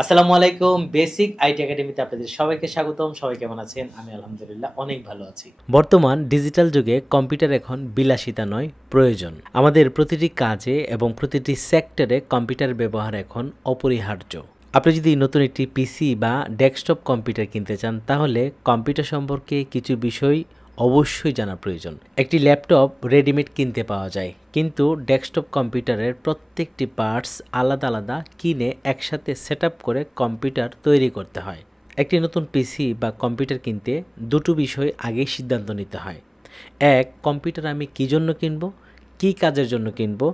আসসালামু আলাইকুম। Basic IT একাডেমিতে আপনাদের সবাইকে স্বাগতম। সবাই কেমন আছেন? আমি আলহামদুলিল্লাহ অনেক ভালো আছি। বর্তমান ডিজিটাল যুগে কম্পিউটার এখন বিলাসিতা নয়, প্রয়োজন। আমাদের প্রতিটি কাজে এবং প্রতিটি সেক্টরে কম্পিউটার ব্যবহার এখন অপরিহার্য। আপনি যদি নতুন একটি পিসি বা ডেস্কটপ কম্পিউটার কিনতে চান, তাহলে কম্পিউটার সম্পর্কে কিছু বিষয় অবশ্যই জানা প্রয়োজন। একটি ল্যাপটপ রেডিমেড কিনতে পাওয়া যায়, কিন্তু ডেস্কটপ কম্পিউটারের প্রত্যেকটি পার্টস আলাদা আলাদা কিনে একসাথে সেট করে কম্পিউটার তৈরি করতে হয়। একটি নতুন পিসি বা কম্পিউটার কিনতে দুটো বিষয় আগেই সিদ্ধান্ত নিতে হয়। এক, কম্পিউটার আমি কী জন্য কিনবো, কী কাজের জন্য কিনবো।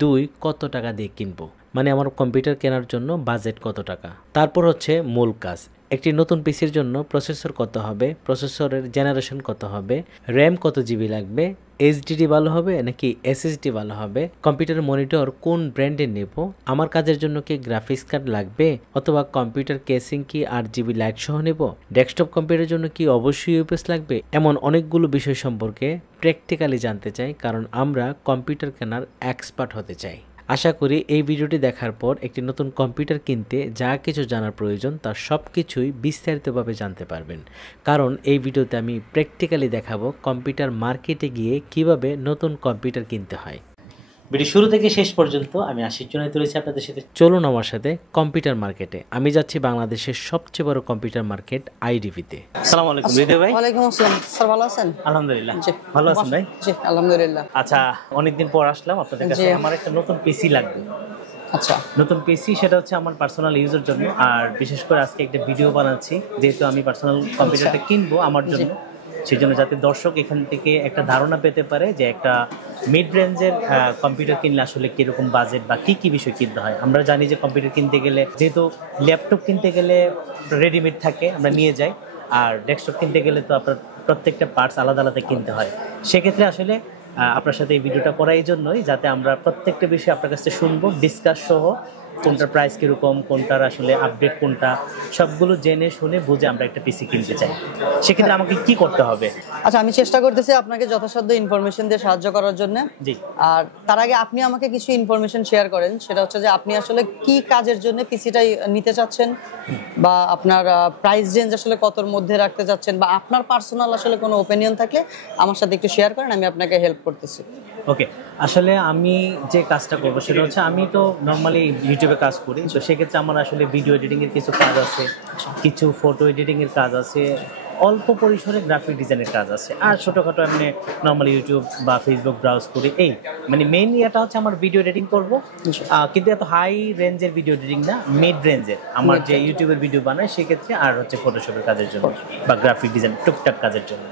দুই, কত টাকা দিয়ে কিনবো, মানে আমার কম্পিউটার কেনার জন্য বাজেট কত টাকা। তারপর হচ্ছে মূল কাজ। একটি নতুন পিসির জন্য প্রসেসর কত হবে, প্রসেসরের জেনারেশন কত হবে, র্যাম কত জিবি লাগবে, এইচডিডি ভালো হবে নাকি এসএসডি ভালো হবে, কম্পিউটারের মনিটর কোন ব্র্যান্ডের নেব, আমার কাজের জন্য কি গ্রাফিক্স কার্ড লাগবে অথবা কম্পিউটার কেসিং কি 8 GB লাইট সহ নেব, ডেস্কটপ কম্পিউটারের জন্য কি অবশ্যই ইউপিএস লাগবে। এমন অনেকগুলো বিষয় সম্পর্কে প্র্যাকটিক্যালি জানতে চাই, কারণ আমরা কম্পিউটার কেনার এক্সপার্ট হতে চাই। আশা করি এই ভিডিওটি দেখার পর একটি নতুন কম্পিউটার কিনতে যা কিছু জানার প্রয়োজন তার সব কিছুই বিস্তারিতভাবে জানতে পারবেন, কারণ এই ভিডিওতে আমি প্র্যাকটিক্যালি দেখাবো কম্পিউটার মার্কেটে গিয়ে কিভাবে নতুন কম্পিউটার কিনতে হয়। ভিডিও শুরু থেকে শেষ পর্যন্ত আমি আশিক জুনায়েদ রয়েছি আপনাদের সাথে। চলুন আমার সাথে কম্পিউটার মার্কেটে। আমি যাচ্ছি বাংলাদেশের সবচেয়ে বড় কম্পিউটার মার্কেট আইডিভিতে। আসসালামু আলাইকুম হৃদয় ভাই। ওয়ালাইকুম আসসালাম স্যার, ভালো আছেন? আলহামদুলিল্লাহ। ভালো আছেন ভাই? জি আলহামদুলিল্লাহ। আচ্ছা, অনেকদিন পর আসলাম আপনাদের কাছে। আমার একটা নতুন পিসি লাগবে। আচ্ছা, নতুন পিসি, সেটা হচ্ছে আমার পার্সোনাল ইউজের জন্য। আর বিশেষ করে আজকে একটা ভিডিও বানাচ্ছি, যেহেতু আমি পার্সোনাল কম্পিউটারটা কিনবো আমার জন্য, সেই জন্য যাতে দর্শক এখান থেকে একটা ধারণা পেতে পারে যে একটা মিড রেঞ্জের কম্পিউটার কিনলে আসলে কীরকম বাজেট বা কী কী বিষয় কিনতে হয়। আমরা জানি যে কম্পিউটার কিনতে গেলে, যেহেতু ল্যাপটপ কিনতে গেলে রেডিমেড থাকে, আমরা নিয়ে যাই, আর ডেস্কটপ কিনতে গেলে তো আপনার প্রত্যেকটা পার্টস আলাদা আলাদা কিনতে হয়। সেক্ষেত্রে আসলে আপনার সাথে এই ভিডিওটা করা এই জন্যই, যাতে আমরা প্রত্যেকটা বিষয় আপনার কাছে শুনবো, ডিসকাস সহ, কোনটার প্রাইস কীরকম, কোনটার আসলে আপডেট কোনটা, সবগুলো জেনে শুনে বুঝে আমরা একটা পিসি কিনতে চাই। সেক্ষেত্রে আমাকে কি করতে হবে? আচ্ছা, আমি চেষ্টা করতেছি আপনাকে যথাসাধ্য ইনফরমেশন দিয়ে সাহায্য করার জন্য। জি। আর তার আগে আপনি আমাকে কিছু ইনফরমেশন শেয়ার করেন, সেটা হচ্ছে যে আপনি আসলে কি কাজের জন্য পিসিটাই নিতে চাচ্ছেন, বা আপনার প্রাইস রেঞ্জ আসলে কতর মধ্যে রাখতে চাচ্ছেন, বা আপনার পার্সোনাল আসলে কোনো ওপিনিয়ন থাকলে আমার সাথে একটু শেয়ার করেন, আমি আপনাকে হেল্প করতেছি। ওকে, আসলে আমি যে কাজটা করবো সেটা হচ্ছে, আমি তো নর্মালি ইউটিউবে কাজ করি, তো সেক্ষেত্রে আমার আসলে ভিডিও এডিটিংয়ের কিছু কাজ আছে, কিছু ফটো এডিটিংয়ের কাজ আছে, অল্প পরিসরে গ্রাফিক ডিজাইনের কাজ আছে, আর ছোটোখাটো এমনি নর্মালি ইউটিউব বা ফেসবুক ব্রাউজ করি। এই মানে মেইন ইয়েটা হচ্ছে আমার ভিডিও এডিটিং করবো, কিন্তু এত হাই রেঞ্জের ভিডিও এডিটিং না, মিড রেঞ্জের আমার যে ইউটিউবের ভিডিও বানায় সেক্ষেত্রে, আর হচ্ছে ফটোশপের কাজের জন্য বা গ্রাফিক ডিজাইন টুকটাক কাজের জন্য।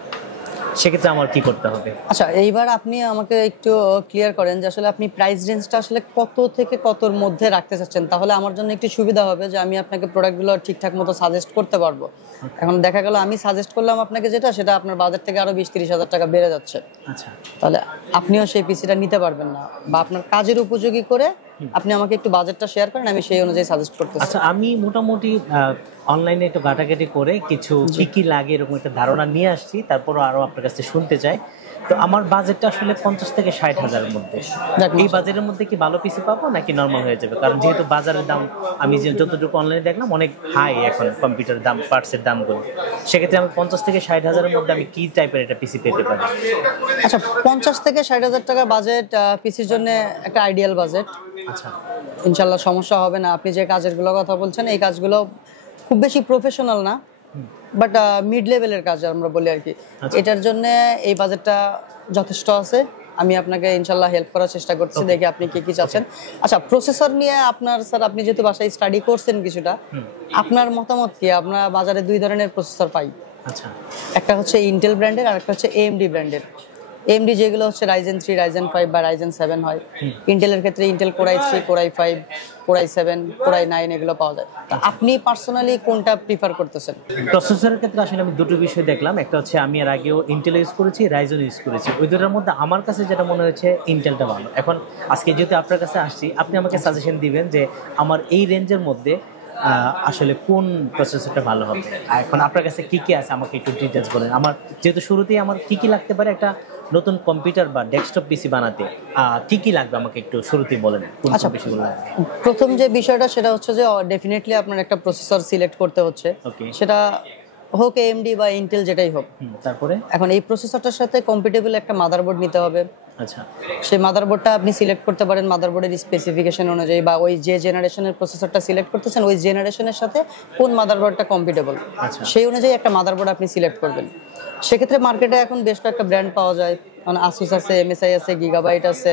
সেক্ষেত্রে আমার কি করতে হবে? আচ্ছা, এইবার আপনি আমাকে একটু ক্লিয়ার করেন যে আসলে আপনি প্রাইস রেঞ্জটা আসলে কত থেকে কতর মধ্যে রাখতে চাচ্ছেন, তাহলে আমার জন্য একটু সুবিধা হবে যে আমি আপনাকে প্রোডাক্টগুলো ঠিকঠাক মতো সাজেস্ট করতে পারবো। এখন দেখা গেল আমি সাজেস্ট করলাম আপনাকে যেটা, সেটা আপনার বাজেট থেকে আরো 20-30 হাজার টাকা বেড়ে যাচ্ছে। আচ্ছা, তাহলে আপনিও সেই পিসিটা নিতে পারবেন না, বা আপনার কাজের উপযোগী করে আপনি আমাকে একটু বাজেটটা শেয়ার করেন, আমি সেই অনুযায়ী সাজেস্ট করতেছি। আচ্ছা, আমি মোটামুটি অনলাইনে একটু ঘাটাঘাটি করে কিছু কি কি লাগে এরকম একটা ধারণা নিয়ে আসছি, তারপরও আরো আপনার কাছে শুনতে চাই। তো আমার বাজেটটা আসলে 50 থেকে 60 হাজারের মধ্যে। এই বাজেটের মধ্যে কি ভালো পিসি পাবো নাকি নর্মাল হয়ে যাবে? কারণ যেহেতু বাজারের দাম, আমি যে যতটুকু অনলাইনে দেখলাম, অনেক হাই এখন কম্পিউটারের দাম, পার্টসের দামগুলো। সেক্ষেত্রে আমি 50 থেকে 60 হাজারের মধ্যে আমি কি টাইপের একটা পিসি পেতে পারি? আচ্ছা, 50 থেকে 60 হাজার টাকা বাজেট পিসির জন্য একটা আইডিয়াল বাজেট। আচ্ছা, ইনশাল্লাহ সমস্যা হবে না। আপনি যে কাজের কথা বলছেন, এই কাজগুলো খুব বেশি প্রফেশনাল না, বাট মিড লেভেলের কাজ আমরা বলি আর কি। এটার জন্য এই বাজেটটা যথেষ্ট আছে। আমি আপনাকে ইনশাল্লাহ হেল্প করার চেষ্টা করছি, দেখি আপনি কি কি চাচ্ছেন। আচ্ছা, প্রসেসর নিয়ে আপনার, স্যার আপনি যেহেতু বাসায় স্টাডি করছেন কিছুটা, আপনার মতামত কি? আপনার বাজারে দুই ধরনের প্রসেসর পাই। আচ্ছা, একটা হচ্ছে ইন্টেল ব্র্যান্ডের, আর একটা হচ্ছে এএমডি ব্র্যান্ডের। এএমডি যেগুলো হচ্ছে রাইজেন 3, রাইজেন 5 বা রাইজেন 7 হয়। ইন্টেলের ক্ষেত্রে Intel core i3, core i5, core i7, core i9 এগুলো পাওয়া যায়। তো আপনি পার্সোনালি কোনটা প্রিফার করতেছেন? প্রসেসরের ক্ষেত্রে আসলে আমি দুটো বিষয় দেখলাম। একটা হচ্ছে, আমি এর আগেও ইন্টেল ইউজ করেছি, রাইজন ইউজ করেছি। ওই দুটোর মধ্যে আমার কাছে যেটা মনে হয়েছে ইন্টেলটা ভালো। এখন আজকে যেহেতু আপনার কাছে আসছি, আপনি আমাকে সাজেশন দিবেন যে আমার এই রেঞ্জের মধ্যে আসলে কোন প্রসেসরটা ভালো হবে? আর এখন আপনার কাছে কি কি আছে আমাকে একটু ডিটেলস বলেন। আমার যেহেতু শুরুতেই আমার কি কি লাগতে পারে একটা নতুন কম্পিউটার বা ডেস্কটপ পিসি বানাতে, কি কি লাগবে আমাকে একটু শুরুতেই বলেন, কোন আচ্ছা, বিষয়গুলো লাগবে? প্রথম যে বিষয়টা সেটা হচ্ছে যে ডেফিনেটলি আপনার একটা প্রসেসর সিলেক্ট করতে হচ্ছে, ওকে। সেটা হোক এএমডি বা ইন্টেল যেটাই হোক। তারপরে এখন এই প্রসেসরটার সাথে কম্পিটেবল একটা মাদারবোর্ড নিতে হবে। আচ্ছা সেই মাদারবোর্ডটা আপনি সিলেক্ট করতে পারেন মাদারবোর্ডের স্পেসিফিকেশন অনুযায়ী, বা ওই যে জেনারেশনের প্রসেসরটা সিলেক্ট করতেছেন ওই জেনারেশনের সাথে কোন মাদারবোর্ডটা কম্পিটেবল, আচ্ছা। সেই অনুযায়ী একটা মাদারবোর্ড আপনি সিলেক্ট করবেন। সেক্ষেত্রে মার্কেটে এখন বেশ কয়েকটা ব্র্যান্ড পাওয়া যায়, মানে আসুস আছে, এমএসআই আছে, গিগাবাইট আছে,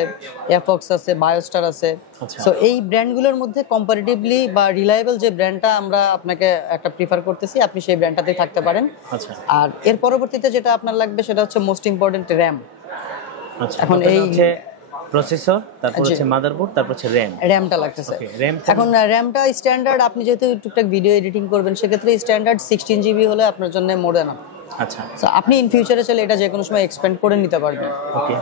এফক্স আছে, বায়োস্টার আছে। আচ্ছা। সো এই ব্র্যান্ডগুলোর মধ্যে কম্পারেটিভলি বা রিলায়েবল যে ব্র্যান্ডটা আমরা আপনাকে একটা প্রিফার করতেছি, আপনি সেই ব্র্যান্ডটাতেই থাকতে পারেন। আচ্ছা আর এর পরবর্তীতে যেটা আপনার লাগবে সেটা হচ্ছে মোস্ট ইম্পর্টেন্ট র্যাম। আচ্ছা, এখন এই হচ্ছে প্রসেসর, তারপর জি। হচ্ছে মাদারবোর্ড, তারপর হচ্ছে র্যাম। র্যামটা লাগতেছে। ওকে, র্যাম এখন র্যামটা স্ট্যান্ডার্ড, আপনি যেহেতু টুকটাক ভিডিও এডিটিং করবেন সেক্ষেত্রে স্ট্যান্ডার্ড 16 জিবি হলে আপনার জন্য মোর দেন। আচ্ছা তো আপনি ইন ফিউচারে চাইলে এটা যে কোনো সময় এক্সপেন্ড করে নিতে পারবেন। ওকে।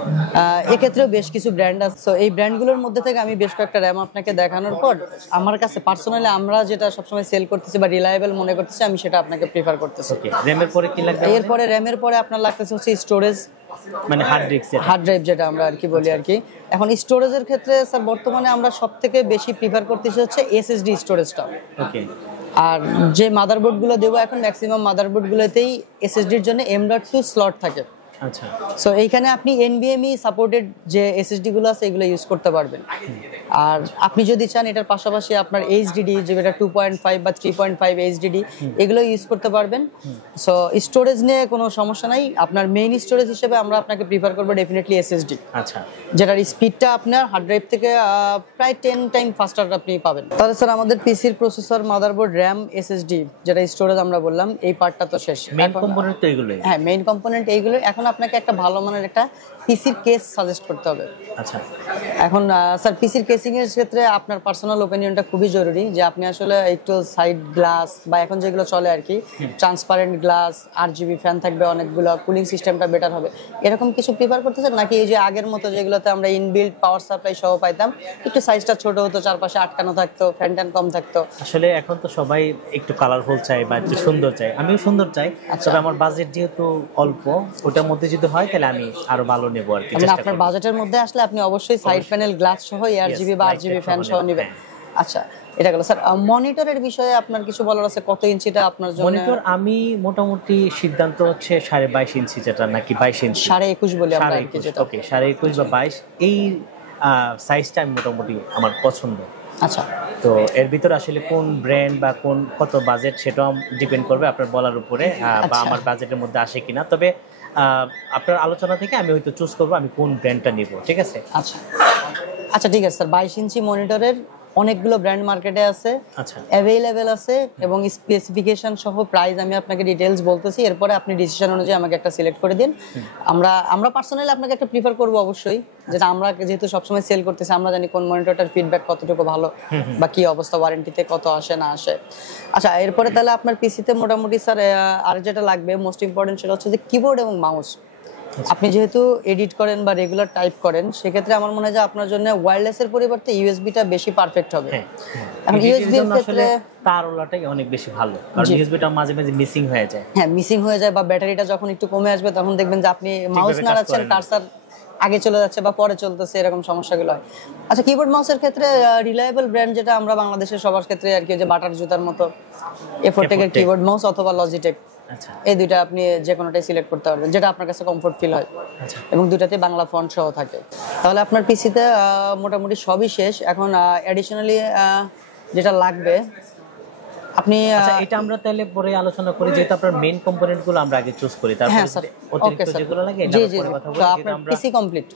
এক্ষেত্রেও বেশ কিছু ব্র্যান্ড আছে। তো এই ব্র্যান্ডগুলোর মধ্যে থেকে আমি বেশ কয়েকটা র্যাম আপনাকে দেখানোর পর আমার কাছে পার্সোনালি আমরা যেটা সবসময় সেল করতেছি বা রিলায়েবল মনে করতেছি আমি সেটা আপনাকে প্রিফার করতেছি। ওকে, র্যামের পরে কি লাগবে? এরপরে র্যামের পরে আপনার লাগতেছে হচ্ছে স্টোরেজ, মানে হার্ড ডিস্ক। হার্ড ড্রাইভ যেটা আমরা আর কি বলি আর কি। এখন স্টোরেজের ক্ষেত্রে স্যার বর্তমানে আমরা সব থেকে বেশি প্রিফার করতেছি হচ্ছে এসএসডি স্টোরেজটা। ওকে। আর যে মাদারবোর্ডগুলো দেবো এখন ম্যাক্সিমাম মাদারবোর্ডগুলোতেই এসএসডির জন্য M.2 স্লট থাকে। আচ্ছা সো এইখানে আপনি NVMe সাপোর্টেড যে এসএসডি গুলো আছে এগুলো ইউজ করতে পারবেন। আর আপনি যদি চান এটার পাশাপাশি আপনার এইচডিডি যেটা 2.5 বা 3.5 এইচডিডি এগুলো ইউজ করতে পারবেন। সো স্টোরেজ নিয়ে কোনো সমস্যা নাই। আপনার মেইন স্টোরেজ হিসেবে আমরা আপনাকে প্রিফার করবো ডেফিনেটলি এসএসডি। আচ্ছা, যেটার স্পিডটা আপনার হার্ড ড্রাইভ থেকে প্রায় 10 টাইম ফাস্টার আপনি পাবেন। তাহলে স্যার আমাদের পিসির প্রসেসর, মাদারবোর্ড, র্যাম, এসএসডি যেটা স্টোরেজ আমরা বললাম এই পার্টটা তো শেষ। মেইন কম্পোনেন্ট তো এগুলোই। হ্যাঁ, মেইন কম্পোনেন্ট এইগুলো। এখন আপনাকে একটা ভালো মানের একটা পিসির কেস সাজেস্ট করতে হবে। আচ্ছা, এখন স্যার পিসির কেসিং এর ক্ষেত্রে আপনার পার্সোনাল ওপিনিয়নটা খুবই জরুরি, যে আপনি আসলে একটু সাইড গ্লাস বা এখন যেগুলো চলে আর কি ট্রান্সপারেন্ট গ্লাস, RGB ফ্যান থাকবে অনেকগুলো, কুলিং সিস্টেমটা বেটার হবে, এরকম কিছু প্রিফার করতেছেন নাকি এই যে আগের মতো যেগুলোতে আমরা ইনবিল্ট পাওয়ার সাপ্লাই সহ পাইতাম, একটু সাইজটা ছোট হতো, চারপাশে আটকানো থাকতো, ফ্যান ট্যান কম থাকতো? আসলে এখন তো সবাই একটু কালারফুল চাই বা একটু সুন্দর চাই, আমিও সুন্দর চাই। তবে আমার বাজেট যেহেতু অল্প, ওটার মধ্যে যদি হয় তাহলে আমি আরো ভালো নেবো আর কি। আপনার বাজেটের মধ্যে আসলে আপনি অবশ্যই সাইড প্যানেল গ্লাস সহ RGB বা RGB ফ্যান সহ নেবেন। আচ্ছা, এটা গেল স্যার। মনিটরের বিষয়ে আপনার কিছু বলার আছে? কত ইঞ্চিটা আপনার জন্য? মনিটর আমি মোটামুটি সিদ্ধান্ত হচ্ছে 22.5 ইঞ্চি যেটা, নাকি 22 ইঞ্চি, 21.5 বলি আমরা আর কি যেটা। ওকে, 21.5 বা 22 এই সাইজটা আমি মোটামুটি আমার পছন্দ। আচ্ছা, তো এর ভিতরে আসলে কোন ব্র্যান্ড বা কোন কত বাজেট সেটাও ডিপেন্ড করবে আপনার বলার উপরে, বা আমার বাজেটের মধ্যে আসে কিনা। তবে আপনার আলোচনা থেকে আমি হয়তো চুজ করবো আমি কোন ব্র্যান্ডটা নিব। ঠিক আছে? আচ্ছা আচ্ছা, ঠিক আছে স্যার। 22 ইঞ্চি মনিটরের অনেকগুলো ব্র্যান্ড মার্কেটে আছে, আচ্ছা, অ্যাভেলেবেল আছে, এবং স্পেসিফিকেশন সহ প্রাইস আমি আপনাকে ডিটেইলস বলতেছি, এরপরে আপনি ডিসিশন অনুযায়ী আমাকে একটা সিলেক্ট করে দিন। আমরা পার্সোনালি আপনাকে একটা প্রিফার করব অবশ্যই, যেটা আমরা যেহেতু সবসময় সেল করতেছি আমরা জানি কোন মনিটরটার ফিডব্যাক কতটুকু ভালো বা কি অবস্থা, ওয়ারেন্টিতে কত আসে না আসে। আচ্ছা, এরপরে তাহলে আপনার পিসিতে মোটামুটি স্যার আর যেটা লাগবে মোস্ট ইম্পর্টেন্ট সেটা হচ্ছে যে কিবোর্ড এবং মাউস। আপনি যেহেতু এডিট করেন বা রেগুলার টাইপ করেন, সেক্ষেত্রে আমার মনে হয় যে আপনার জন্য ওয়্যারলেসের পরিবর্তে ইউএসবিটা বেশি পারফেক্ট হবে। এখন ইউএসবির ক্ষেত্রে তারওয়ালাটাই অনেক বেশি ভালো, কারণ ইউএসবিটা মাঝে মাঝে মিসিং হয়ে যায়। হ্যাঁ, মিসিং হয়ে যায়, বা ব্যাটারিটা যখন একটু কমে আসবে তখন দেখবেন যে আপনি মাউস নাড়াচ্ছেন, কার্সার আগে চলে যাচ্ছে বা পরে চলতেছে, এরকম সমস্যাগুলো হয়। আচ্ছা, কিবোর্ড মাউসের ক্ষেত্রে রিলায়েবল ব্র্যান্ড যেটা আমরা বাংলাদেশের সবার ক্ষেত্রে আর কি, যে বাটার জুতার মতো এফোরটেকের কিবোর্ড মাউস অথবা লজিটেক, আচ্ছা, এই দুইটা আপনি যে কোনোটাই সিলেক্ট করতে পারবেন যেটা আপনার কাছে কমফোর্ট ফিল হয়। আচ্ছা, এবং দুইটাতে বাংলা ফন্ট সহ থাকে। তাহলে আপনার পিসিতে মোটামুটি সবই শেষ। এখন অ্যাডিশনালি যেটা লাগবে আপনি এটা আমরা তাহলে পরে আলোচনা করি, যেহেতু আপনার মেইন কম্পোনেন্টগুলো আমরা আগে চুজ করি, তারপর অতিরিক্ত যেগুলো লাগে এটা পরে কথা বলি। আপনার পিসি কমপ্লিট।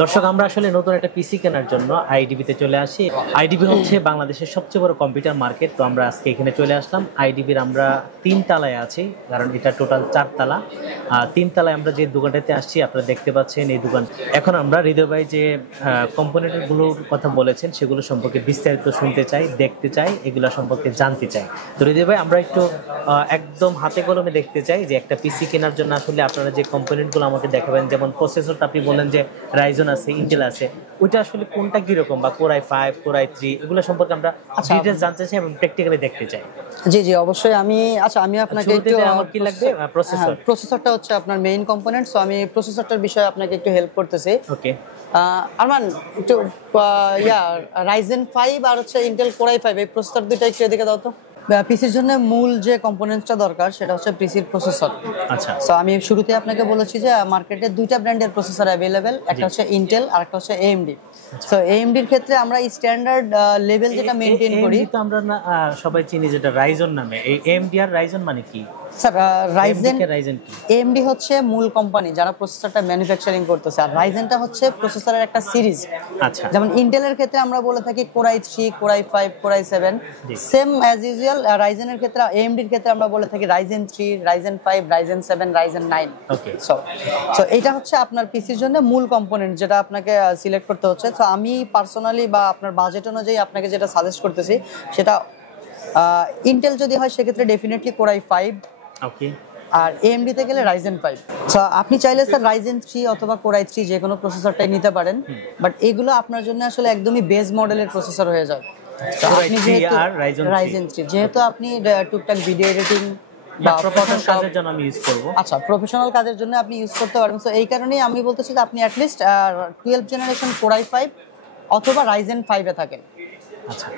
দর্শক, আমরা আসলে নতুন একটা পিসি কেনার জন্য আইডিবিতে চলে আসি। আইডিবি হচ্ছে বাংলাদেশের সবচেয়ে বড় কম্পিউটার মার্কেট। তো আমরা আজকে এখানে চলে আসলাম। আইডিবির আমরা 3 তলায় আছি, কারণ এটা টোটাল 4 তলা। 3 তলায় আমরা যে দোকানটাতে আসছি আপনারা দেখতে পাচ্ছেন এই দোকান। এখন আমরা হৃদয় ভাই যে কম্পোনেন্টগুলোর কথা বলেছেন সেগুলো সম্পর্কে বিস্তারিত শুনতে চাই, দেখতে চাই, এগুলো সম্পর্কে জানতে চাই। তো হৃদয় ভাই, আমরা একটু একদম হাতে কলমে দেখতে চাই যে একটা পিসি কেনার জন্য আসলে আপনারা যে কম্পোনেন্টগুলো আমাকে দেখাবেন, যেমন প্রসেসরটা আপনি বলেন যে Ryzen ফিউশন আছে, ইন্টেল আছে, ওইটা আসলে কোনটা কিরকম, বা কোর i5 কোর i3 এগুলো সম্পর্কে আমরা ডিটেইলস জানতে চাই এবং প্র্যাকটিক্যালি দেখতে চাই। জি জি অবশ্যই। আমি আপনাকে একটু আমার কি লাগবে? প্রসেসরটা হচ্ছে আপনার মেইন কম্পোনেন্ট, সো আমি প্রসেসরটার বিষয়ে আপনাকে একটু হেল্প করতেছি। ওকে আরমান, একটু রাইজেন 5 আর হচ্ছে ইন্টেল কোর i5 এই প্রসেসর দুইটা একটু এদিকে দাও তো। পিসির জন্য মূল যে কম্পোনেন্টসটা দরকার সেটা হচ্ছে পিসির প্রসেসর। আচ্ছা, সো আমি শুরুতে আপনাকে বলেছি যে মার্কেটে দুইটা ব্র্যান্ডের প্রসেসর অ্যাভেলেবেল, একটা হচ্ছে ইন্টেল আর একটা হচ্ছে AMD। সো AMD এর ক্ষেত্রে আমরা স্ট্যান্ডার্ড লেভেল যেটা মেইনটেইন করি, তো আমরা সবাই চিনি যেটা রাইজন নামে, এই AMD আর রাইজন মানে কি স্যার? রাইজেন কি? AMD হচ্ছে মূল কোম্পানি যারা প্রসেসরটা ম্যানুফ্যাকচারিং করতেছে, আর রাইজেনটা হচ্ছে প্রসেসরের একটা সিরিজ। আচ্ছা, যেমন ইন্টেলের ক্ষেত্রে আমরা বলে থাকি core i3, core i5, core i7, same as usual. রাইজেনের ক্ষেত্রে, AMD এর ক্ষেত্রে আমরা বলে থাকি Ryzen 3, Ryzen 5, Ryzen 7, Ryzen 9। Okay, so এটা হচ্ছে আপনার পিসির জন্য মূল কম্পোনেন্ট যেটা আপনাকে সিলেক্ট করতে হচ্ছে। তো আমি পার্সোনালি বা আপনার বাজেট অনুযায়ী আপনাকে যেটা সাজেস্ট করতেছি সেটা ইন্টেল যদি হয় সেক্ষেত্রে ডেফিনেটলি কোর i5, ওকে, আর AMD তে গেলে রাইজেন 5। সো আপনি চাইলে স্যার রাইজেন 3 অথবা কোর i3 যে কোনো প্রসেসরটাই নিতে পারেন, বাট এগুলো আপনার জন্য আসলে একদমই বেস মডেলের প্রসেসর হয়ে যায়। তো আপনি রাইজেন 3 যেহেতু আপনি টুকটাক ভিডিও এডিটিং বা প্রফেশনাল কাজের জন্য আমি ইউজ করব, আচ্ছা প্রফেশনাল কাজের জন্য আপনি ইউজ করতে পারবেন। সো এই কারণেই আমি বলতেছি যে আপনি অ্যাটলিস্ট 12 জেনারেশন কোর i5 অথবা রাইজেন 5 এ থাকেন। আচ্ছা,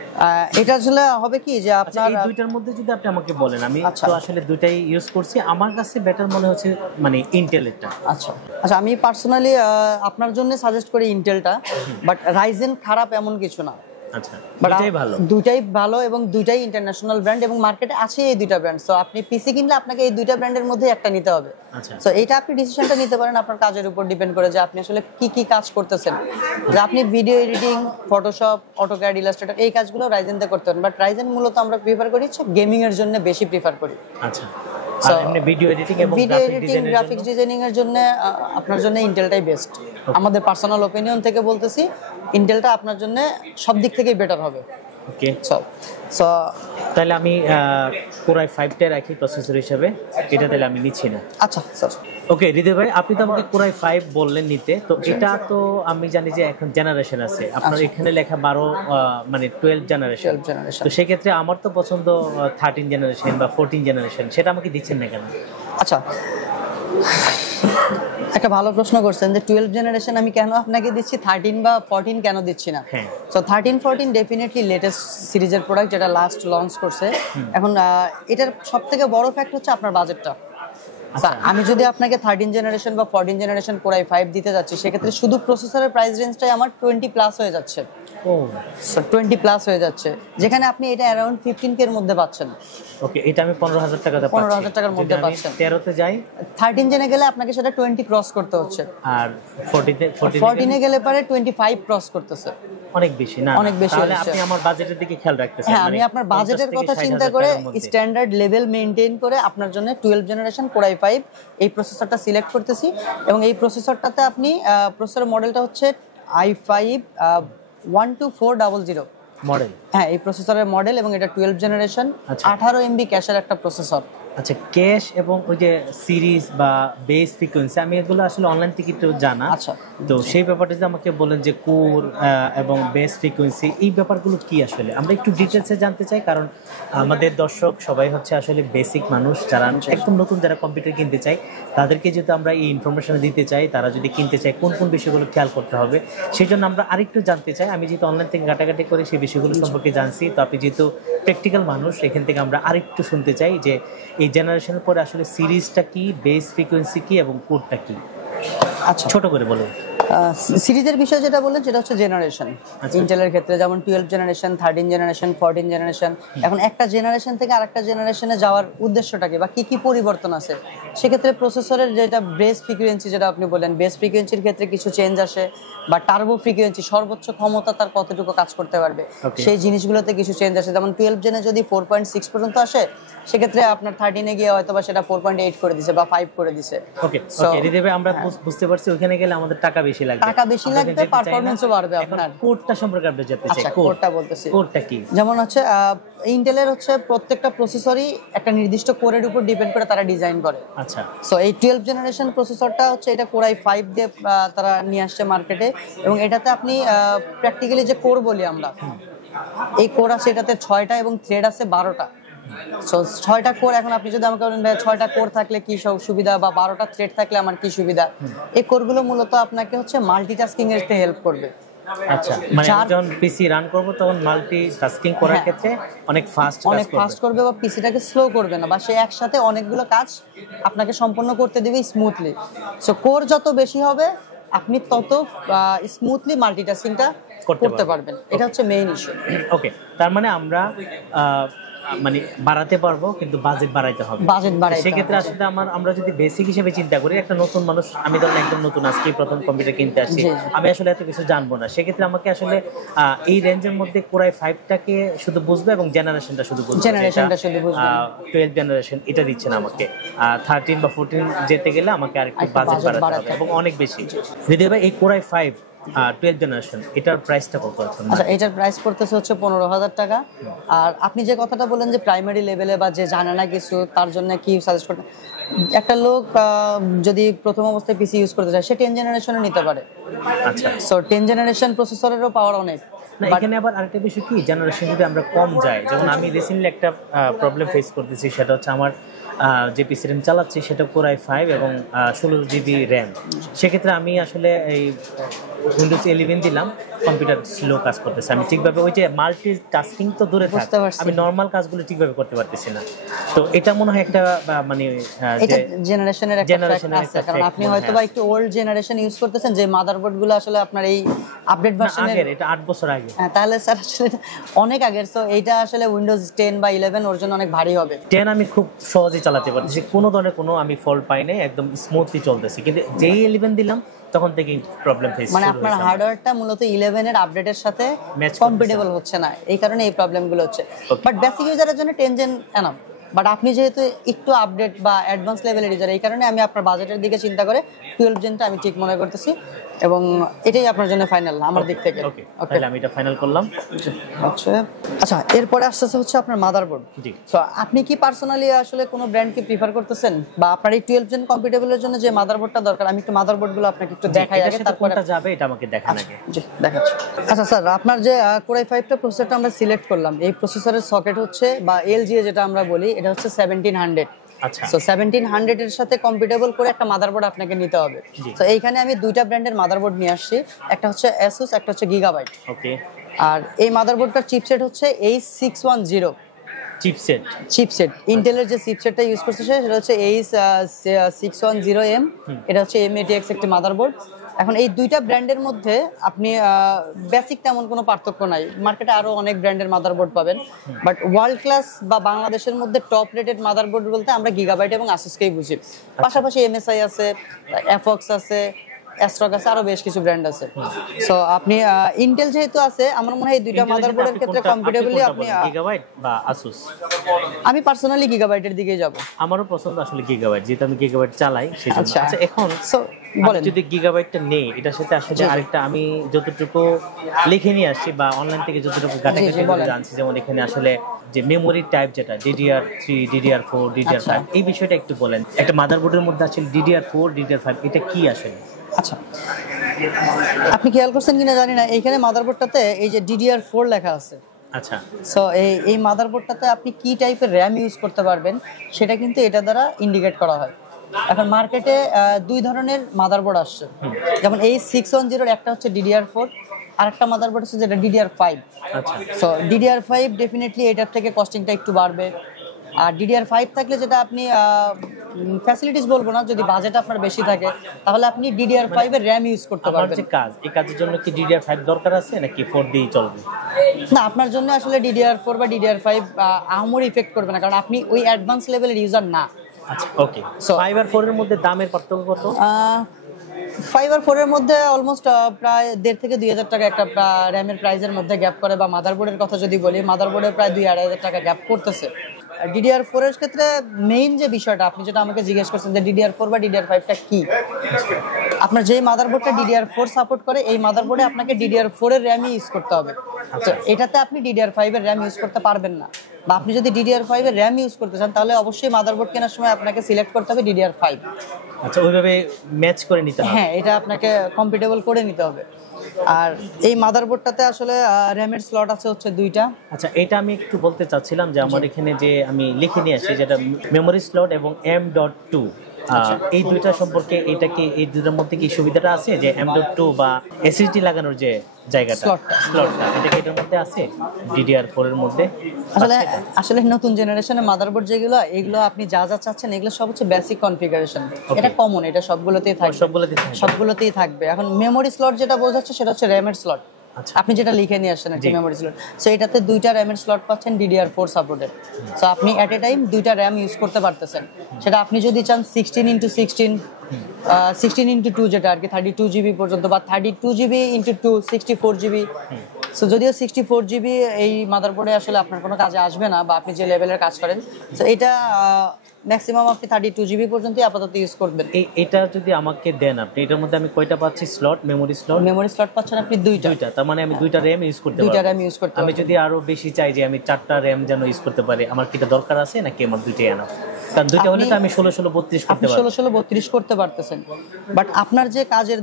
এটা আসলে হবে কি যে আপনার এই দুইটার মধ্যে যদি আপনি আমাকে বলেন, আমি তো আসলে দুইটাই ইউজ করছি, আমার কাছে বেটার মনে হচ্ছে মানে ইন্টেলটা। আচ্ছা আচ্ছা, আমি পার্সোনালি আপনার জন্য সাজেস্ট করি ইন্টেলটা, বাট রাইজেন খারাপ এমন কিছু না। আচ্ছা, দুইটাই ভালো, দুইটাই ভালো এবং দুইটাই ইন্টারন্যাশনাল ব্র্যান্ড এবং মার্কেটে আছে এই দুইটা ব্র্যান্ড। সো আপনি পিসি কিনলে আপনাকে এই দুইটা ব্র্যান্ডের মধ্যে একটা নিতে হবে। আচ্ছা, সো এটা আপনি ডিসিশনটা নিতে পারেন আপনার কাজের উপর ডিপেন্ড করে যে আপনি আসলে কি কি কাজ করতেছেন। যে আপনি video editing, Photoshop, AutoCAD, Illustrator এই কাজগুলো রাইজেন তে করতে পারেন, বাট রাইজেন মূলত আমরা প্রিফার করি গেমিং এর জন্য বেশি প্রিফার করি। আচ্ছা, এমনি ভিডিও এডিটিং এবং গ্রাফিক্স ডিজাইনিং এর জন্য আপনার জন্য ইন্টেলটাই বেস্ট। আমাদের পার্সোনাল ওপিনিয়ন থেকে বলতেছি ইন্টেলটা আপনার জন্য সব দিক থেকেই বেটার হবে। ওকে, সো তাহলে আমি কোর i5 টা রাখি প্রসেসর হিসেবে, এটা তাহলে আমি নিচ্ছি না। আচ্ছা স্যার। ওকে হৃদয় ভাই, আপনি তো আমাকে কোর i5 বললেন নিতে, তো এটা তো আমি জানি যে এখন জেনারেশন আছে আপনার এখানে লেখা 12 মানে 12 জেনারেশন, তো সেক্ষেত্রে আমার তো পছন্দ 13 জেনারেশন বা 14 জেনারেশন, সেটা আমাকে দিচ্ছেন না কেন? আচ্ছা, একটা ভালো প্রশ্ন করছেন যে 12 জেনারেশন আমি কেন আপনাকে দিচ্ছি, 13 বা 14 কেন দিচ্ছি না। সো 13 14 ডেফিনেটলি লেটেস্ট সিরিজের প্রোডাক্ট যেটা লাস্ট লঞ্চ করছে। এখন এটার সবথেকে বড় ফ্যাক্ট হচ্ছে আপনার বাজেটটা। আমি যদি আপনাকে 13 জেনারেশন বা 14 জেনারেশন কোর i5 দিতে যাচ্ছি সেক্ষেত্রে শুধু প্রসেসরের প্রাইস রেঞ্জটাই আমার 20 প্লাস হয়ে যাচ্ছে। 20 প্লাস হয়ে যাচ্ছে, যেখানে আপনি এটা অ্যারাউন্ড 15K এর মধ্যে পাচ্ছেন। ওকে, এটা আমি 15,000 টাকাতে পাচ্ছি, 15,000 টাকার মধ্যে পাচ্ছেন। 13 তে যাই 13 জেনে গেলে আপনাকে সেটা 20 ক্রস করতে হচ্ছে, আর 14 এ গেলে পরে 25 ক্রস করতেছে। অনেক বেশি না? অনেক বেশি। তাহলে আপনি আমার বাজেটের দিকে খেয়াল রাখতেছেন। হ্যাঁ, আমি আপনার বাজেটের কথা চিন্তা করে স্ট্যান্ডার্ড লেভেল মেইনটেইন করে আপনার জন্য 12 জেনারেশন কোর i5 এই প্রসেসরটা সিলেক্ট করতেছি, এবং এই প্রসেসরটাতে আপনি প্রসেসরের মডেলটা হচ্ছে i5 12400 মডেল। হ্যাঁ, এই প্রসেসরের মডেল এবং এটা 12 জেনারেশন, 18 MB ক্যাশের একটা প্রসেসর। আচ্ছা, ক্যাশ এবং ওই যে সিরিজ বা বেস ফ্রিকোয়েন্সি আমি এগুলো আসলে অনলাইন থেকে একটু জানা। আচ্ছা, তো সেই ব্যাপারটা যদি আমাকে বলেন যে কোর এবং বেস ফ্রিকোয়েন্সি এই ব্যাপারগুলো কি আসলে আমরা একটু ডিটেলসে জানতে চাই, কারণ আমাদের দর্শক সবাই হচ্ছে আসলে বেসিক মানুষ, যারা একদম নতুন যারা কম্পিউটার কিনতে চায় তাদেরকে যদি আমরা এই ইনফরমেশন দিতে চাই, তারা যদি কিনতে চায় কোন কোন বিষয়গুলো খেয়াল করতে হবে সেই জন্য আমরা আরেকটু জানতে চাই। আমি যেহেতু অনলাইন থেকে ঘাটাঘাটি করে সেই বিষয়গুলো সম্পর্কে জানছি, তো আপনি যেহেতু প্র্যাকটিক্যাল মানুষ এখান থেকে আমরা আরেকটু শুনতে চাই যে এই জেনারেশনের পরে আসলে সিরিজটা কি, বেস ফ্রিকোয়েন্সি কি এবং কোডটা কি। আচ্ছা, ছোট করে বলুন। সিরিজের বিষয় যেটা বললেন সেটা হচ্ছে জেনারেশন। ইন্টেলের ক্ষেত্রে যেমন 12 জেনারেশন, 13 জেনারেশন, 14 জেনারেশন। এখন একটা জেনারেশন থেকে আরেকটা জেনারেশনে যাওয়ার উদ্দেশ্যটা কি বা কি কি পরিবর্তন আছে, সেক্ষেত্রে প্রসেসরের যেটা বেস ফ্রিকোয়েন্সি যেটা আপনি বললেন, বেস ফ্রিকোয়েন্সির ক্ষেত্রে কিছু চেঞ্জ আসে, বা টার্বো ফ্রিকোয়েন্সি সর্বোচ্চ ক্ষমতা তার কতটুকু কাজ করতে পারবে সেই জিনিসগুলোতে কিছু চেঞ্জ আসে। যেমন 12 জেনে যদি 4.6 পর্যন্ত আসে সেক্ষেত্রে আপনার 13 এ গিয়ে হয়তো বা সেটা 4.8 করে দিছে বা 5 করে দিছে। ওকে ওকে, রিদেবে আমরা বুঝতে পারছি ওখানে গেলে আমাদের টাকা বেশি বেশি লাগবে, টাকা বেশি লাগবে, পারফরম্যান্সও বাড়বে আপনার। কোডটা সম্পর্কে আপনি জানতে চাই। আচ্ছা, কোডটা বলতেছি। কোডটা কি? যেমন হচ্ছে ইন্টেলের হচ্ছে প্রত্যেকটা প্রসেসরই একটা নির্দিষ্ট কোরের উপর ডিপেন্ড করে তারা ডিজাইন করে। আচ্ছা। সো এই 12 জেনারেশন প্রসেসরটা হচ্ছে এটা কোর i5 দিয়ে তারা নিয়ে আসছে মার্কেটে, এবং এটাতে আপনি প্র্যাকটিক্যালি যে কোর বলি আমরা, এই কোর আছে এটাতে 6টা এবং থ্রেড আছে 12টা। সো 6টা কোর, এখন আপনি যদি আমাকে বলেন ভাই 6টা কোর থাকলে কি সুবিধা বা 12টা থ্রেড থাকলে আমার কি সুবিধা, এই কোরগুলো মূলত আপনাকে হচ্ছে মাল্টিটাস্কিং এর হেল্প করবে। আচ্ছা, মানে যখন পিসি রান করব তখন মাল্টিটাস্কিং করার ক্ষেত্রে অনেক ফাস্ট করবে বা পিসিটাকে স্লো করবে না, বা সে একসাথে অনেকগুলো কাজ আপনাকে সম্পন্ন করতে দিবে স্মুথলি। সো কোর যত বেশি হবে আপনি তত স্মুথলি মাল্টিটাস্কিংটা করতে পারবেন। এটা হচ্ছে মেইন ইস্যু। ওকে, তার মানে আমরা মানে বাড়াতে পারবো, কিন্তু বাজেট বাড়াইতে হবে। সেক্ষেত্রে আসলে আমরা যদি বেসিক হিসেবে চিন্তা করি, একটা নতুন মানুষ, আমি ধরুন একদম নতুন আজকে প্রথম কম্পিউটার কিনতে আসছি, আমি আসলে এত কিছু জানবো না, সেক্ষেত্রে আমাকে আসলে এই রেঞ্জের মধ্যে Core i5টাকে শুধু বুঝবো এবং জেনারেশনটা শুধু বুঝবো, 12 জেনারেশন এটা দিচ্ছেন আমাকে। 13 বা 14 যেতে গেলে আমাকে আরেকটু বাজেট বাড়াতে হবে এবং অনেক বেশি। হৃদয় ভাই, এই Core i5 12 জেনারেশন এটার প্রাইসটা কত আছে? আচ্ছা, এটার প্রাইস পড়তেছে হচ্ছে 15,000 টাকা। আর আপনি যে কথাটা বলেন যে প্রাইমারি লেভেলে বা যে জানে না কিছু, তার জন্য কি সাজেস্ট করতে, একটা লোক যদি প্রথম অবস্থায় পিসি ইউজ করতে চায়, সে 10 জেনারেশনও নিতে পারে। আচ্ছা, সো 10 জেনারেশন প্রসেসরেরও পাওয়ার অনেক। না, এখানে আবার আরেকটা বিষয় কি, জেনারেশন যদি আমরা কম যাই, যেমন আমি রিসেন্টলি একটা প্রবলেম ফেস করতেছি, সেটা হচ্ছে আমার যে পিসি র্যাম চালাচ্ছি সেটা Core i5 এবং 16 জিবি র্যাম। সেক্ষেত্রে আমি আসলে এই উইন্ডোজ 11 দিলাম, কম্পিউটার স্লো কাজ করতেছে, আমি ঠিকভাবে ওই যে মাল্টিটাস্কিং তো দূরে থাক, আমি নরমাল কাজগুলো ঠিকভাবে করতে পারতেছি না। তো এটা মনে হয় একটা মানে এটা জেনারেশনের একটা ফ্যাক্ট আছে, কারণ আপনি হয়তোবা একটু ওল্ড জেনারেশন ইউজ করতেছেন, যে মাদারবোর্ডগুলো আসলে আপনার এই আপডেট ভার্সনের আগের, এটা 8 বছর আগে। হ্যাঁ, তাহলে স্যার আসলে অনেক আগের। সো এইটা আসলে উইন্ডোজ 10 বা 11 ওর জন্য অনেক ভারী হবে। 10 আমি খুব সহজে চালাতে পারতেছি, কোনো ধরনের কোনো আমি ফল্ট পাই নাই, একদম স্মুথলি চলতেছে। কিন্তু যেই 11 দিলাম তখন থেকে প্রবলেম ফেস, মানে আপনার হার্ডওয়্যারটা মূলত 11 এর আপডেটের সাথে কম্পিটেবল হচ্ছে না, এই কারণে এই প্রবলেমগুলো হচ্ছে। বাট বেসিক ইউজারের জন্য 10 জেন এনাফ। বাট আপনি যেহেতু একটু আপডেট বা অ্যাডভান্স লেভেলের ইউজার, এই কারণে আমি আপনার বাজেটের দিকে চিন্তা করে 12 জেনটা আমি ঠিক মনে করতেছি, এবং এটাই আপনার জন্য ফাইনাল আমার দিক থেকে। ওকে, তাহলে আমি এটা ফাইনাল করলাম। আচ্ছা, এরপরে আসছে হচ্ছে আপনার মাদারবোর্ড। সো আপনি কি পার্সোনালি আসলে কোনো ব্র্যান্ড কি প্রিফার করতেছেন, বা আপনার এই 12 জেন কম্পিটেবলের জন্য যে মাদারবোর্ডটা দরকার, আমি একটু মাদারবোর্ডগুলো আপনাকে একটু দেখাই আগে, তারপরে যাবে এটা আমাকে দেখান আগে। জি, দেখাচ্ছি। আচ্ছা স্যার, আপনার যে Core i5টা প্রসেসরটা আমরা সিলেক্ট করলাম, এই প্রসেসরের সকেট হচ্ছে বা এলজিএ যেটা আমরা বলি, এটা হচ্ছে 1700। আচ্ছা, সো 1700 এর সাথে কম্পিটেবল করে একটা মাদারবোর্ড আপনাকে নিতে হবে। তো এইখানে আমি দুইটা ব্র্যান্ডের মাদারবোর্ড নিয়ে আসছি, একটা হচ্ছে Asus, একটা হচ্ছে Gigabyte। ওকে। আর এই মাদারবোর্ডটার চিপসেট হচ্ছে H610 চিপসেট। ইন্টেলের যে চিপসেটটা ইউজ করছে সেটা হচ্ছে H610M। এটা হচ্ছে M-ATX একটি মাদারবোর্ড। এখন এই দুইটা ব্র্যান্ডের মধ্যে আপনি বেসিক তেমন কোনো পার্থক্য নাই, মার্কেটে আরো অনেক ব্র্যান্ডের মাদারবোর্ড পাবেন, বাট ওয়ার্ল্ড ক্লাস বা বাংলাদেশের মধ্যে টপ রেটেড মাদারবোর্ড বলতে আমরা Gigabyte এবং Asusকেই বুঝি। পাশাপাশি MSI আছে, Afox আছে, অ্যাস্ট্রক আছে, আরো বেশ কিছু ব্র্যান্ড আছে। সো আপনি ইন্টেল যেহেতু আছে, আমার মনে হয় এই দুইটা মাদারবোর্ডের ক্ষেত্রে কম্পিটেবলি আপনি Gigabyte বা Asus। আমি পার্সোনালি Gigabyte-এর দিকেই যাব। আমারও পছন্দ আসলে Gigabyte, যেহেতু আমি Gigabyte চালাই সেজন্য। আচ্ছা, এখন বলেন, যদি Gigabyte-টা নেই, এটার সাথে আসলে আরেকটা আমি যতটুকু লিখে নিয়ে আসছি বা অনলাইন থেকে যতটুকু ঘাটাঘাটি করে জানছি, যেমন এখানে আসলে যে মেমোরি টাইপ যেটা DDR3, DDR4, DDR5, এই বিষয়টা একটু বলেন। একটা মাদারবোর্ডের মধ্যে আছে DDR4, DDR5, এটা কি আসলে? আচ্ছা, আপনি খেয়াল করছেন কিনা জানি না, এইখানে মাদারবোর্ডটাতে এই যে DDR4 লেখা আছে। আচ্ছা, সো এই মাদারবোর্ডটাতে আপনি কি টাইপের র্যাম ইউজ করতে পারবেন সেটা কিন্তু এটা দ্বারা ইন্ডিকেট করা হয়। এখন মার্কেটে দুই ধরনের মাদারবোর্ড আসছে, যেমন H610 এর একটা হচ্ছে DDR4, আর একটা মাদারবোর্ড হচ্ছে যেটা DDR5। আচ্ছা, সো DDR5 ডেফিনেটলি এটার থেকে কস্টিংটা একটু বাড়বে। আর DDR5 থাকলে যেটা আপনি ফ্যাসিলিটিস বলবো না, যদি বাজেট আপনার বেশি থাকে তাহলে আপনি DDR5 এর RAM ইউজ করতে পারবেন। এই কাজের জন্য কি DDR5 দরকার আছে নাকি 4 দিয়ে চলবে? না, আপনার জন্য আসলে DDR4 বা DDR5 আহামরি ইফেক্ট করবে না, কারণ আপনি ওই অ্যাডভান্স লেভেলের ইউজার না। আচ্ছা, ওকে। সো 5 আর 4 এর মধ্যে দামের পার্থক্য কত? 5 আর 4 এর মধ্যে অলমোস্ট প্রায় 1.5 থেকে 2,000 টাকা একটা র্যামের প্রাইসের মধ্যে গ্যাপ করে, বা মাদারবোর্ডের কথা যদি বলি মাদারবোর্ডে প্রায় 2-2,500 টাকা গ্যাপ করতেছে। DDR4 এর ক্ষেত্রে মেইন যে বিষয়টা আপনি যেটা আমাকে জিজ্ঞেস করছেন যে DDR4 বা DDR5টা কি, আপনার যেই মাদারবোর্ডটা DDR4 সাপোর্ট করে এই মাদারবোর্ডে আপনাকে DDR4 এর র্যাম ইউজ করতে হবে। তো এটাতে আপনি DDR5 এর র্যাম ইউজ করতে পারবেন না, বা আপনি যদি DDR5 এর র্যাম ইউজ করতে চান তাহলে অবশ্যই মাদারবোর্ড কেনার সময় আপনাকে সিলেক্ট করতে হবে DDR5। আচ্ছা, ওইভাবে ম্যাচ করে নিতে হবে। হ্যাঁ, এটা আপনাকে কম্পিটেবল করে নিতে হবে। আর এই মাদারবোর্ডটাতে আসলে র্যামের স্লট আছে হচ্ছে 2টা। আচ্ছা, এটা আমি একটু বলতে চাচ্ছিলাম যে আমার এখানে যে আমি লিখে নিয়ে আসি যেটা মেমোরি স্লট এবং M.2, এই দুইটা সম্পর্কে এটা কি এই দুটোর মধ্যে কি সুবিধাটা আছে যে M.2 বা এসএসডি লাগানোর যে জায়গাটা স্লটটা এটা কি এটার মধ্যে আছে DDR4 এর মধ্যে? আসলে নতুন জেনারেশনের মাদারবোর্ড যেগুলো এগুলো আপনি যা যা চাচ্ছেন এগুলো সব হচ্ছে বেসিক কনফিগারেশন, এটা কমন, এটা সবগুলোতেই থাকবে। এখন মেমোরি স্লট যেটা বোঝাচ্ছে সেটা হচ্ছে র্যামের স্লট। আপনি যেটা লিখে নিয়ে আসছেন একটা মেমোরি স্লট, সো এটাতে 2টা র্যামের স্লট পাচ্ছেন DDR4 সাপোর্টেড। সো আপনি এট এ টাইম 2টা র্যাম ইউজ করতে পারতেছেন। সেটা আপনি যদি চান 16x16, 16x2 যেটা আর কি 32GB পর্যন্ত, বা 32GB x2 64GB। সো যদিও 64GB এই মাদারবোর্ডে আসলে আপনার কোনো কাজে আসবে না, বা আপনি যে লেভেলের কাজ করেন, সো এটা ম্যাক্সিমাম আপনি 32GB পর্যন্ত আপাতত ইউজ করবেন। এটা যদি আমাকে দেন আপনি, এটার মধ্যে আমি কয়টা পাচ্ছি স্লট? মেমোরি স্লট পাচ্ছেন আপনি 2টা। তার মানে আমি 2টা RAM ইউজ করতে পারবো। 2টা RAM ইউজ করতে আমি যদি আরো বেশি চাই যে আমি 4টা RAM যেন ইউজ করতে পারি, আমার কি এটা দরকার আছে নাকি আমার 2টাই আনা? কারণ 2টা হলে তো আমি 16-32 করতে পারবো। 16-32 করতে পারতেছেন, বাট আপনার যে কাজের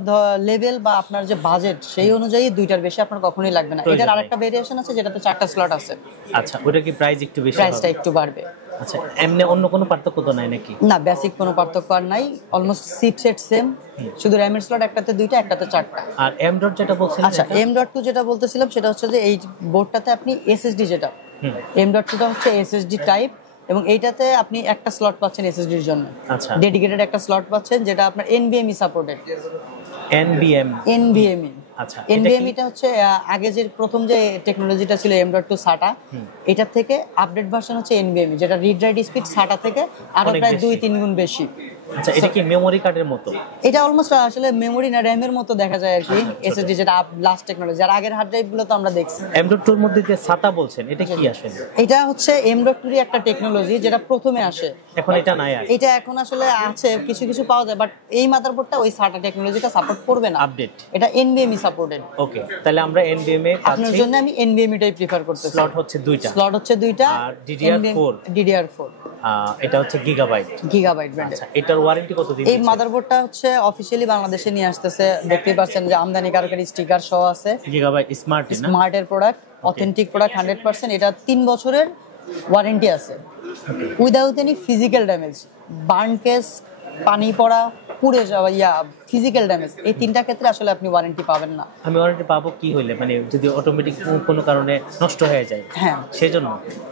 লেভেল বা আপনার যে বাজেট সেই অনুযায়ী 2টার বেশি আপনার কখনোই লাগবে না। এটার আরেকটা ভেরিয়েশন আছে যেটাতে 4টা স্লট আছে। আচ্ছা, ওটা কি প্রাইস একটু বেশি? প্রাইসটা একটু বাড়বে। আচ্ছা, এমনি অন্য কোনো পার্থক্য তো নাই নাকি? না, বেসিক কোনো পার্থক্য আর নাই, অলমোস্ট চিপসেট সেম, শুধু র্যামের স্লট একটাতে 2টা একটাতে 4টা। আর M.2 যেটা বলছিলেন? আচ্ছা, M.2 যেটা বলতেছিলাম সেটা হচ্ছে যে এই বোর্ডটাতে আপনি SSD যেটা M.2টা হচ্ছে SSD টাইপ, এবং এইটাতে আপনি একটা স্লট পাচ্ছেন SSD এর জন্য। আচ্ছা, ডেডিকেটেড একটা স্লট পাচ্ছেন যেটা আপনার NVMe সাপোর্টেড। NVMe আচ্ছা, NVMe টা হচ্ছে আগে যে প্রথম যে টেকনোলজিটা ছিল M.2 SATA, এটার থেকে আপডেট ভার্সন হচ্ছে NVMe, যেটা রিড রাইট স্পিড SATA থেকে আরো প্রায় 2-3 গুণ বেশি। আচ্ছা, এটা কি মেমোরি কার্ডের মতো? এটা অলমোস্ট আসলে মেমোরি না র্যামের মতো দেখা যায় আর কি। SSD যেটা লাস্ট টেকনোলজি, আর আগের হার্ড ড্রাইভ গুলো তো আমরা দেখছি। M.2 এর মধ্যে যে SATA বলছেন এটা কি আসলে? এটা হচ্ছে M.2 এর একটা টেকনোলজি যেটা প্রথমে আসে, এখন এটা নাই আর। এটা এখন আসলে আছে, কিছু কিছু পাওয়া যায়, বাট এই মাদারবোর্ডটা ওই SATA টেকনোলজিটা সাপোর্ট করবে না। আপডেট এটা NVMe সাপোর্টেড। ওকে, তাহলে আমরা NVMe পাচ্ছি। আপনার জন্য আমি NVMe টাই প্রেফার করতেছি। স্লট হচ্ছে 2টা। আর DDR4 এটা হচ্ছে গিগাবাইট ব্র্যান্ডের। আচ্ছা, এটার ওয়ারেন্টি কতদিন? এই মাদারবোর্ডটা হচ্ছে অফিশিয়ালি বাংলাদেশে নিয়ে আসতেছে, দেখতেই পাচ্ছেন যে আমদানিকারকের স্টিকার সহ আছে। গিগাবাইট স্মার্টের প্রোডাক্ট, অথেন্টিক প্রোডাক্ট 100%। এটা 3 বছরের ওয়ারেন্টি আছে, without any physical damage, burn case, পানি পড়া, পুড়ে যাওয়া, ফিজিক্যাল ড্যামেজ, এই 3টা ক্ষেত্রে আসলে আপনি ওয়ারেন্টি পাবেন না। আমি ওয়ারেন্টি পাবো কি হইলে, মানে যদি অটোমেটিক কোনো কারণে নষ্ট হয়ে যায়? হ্যাঁ,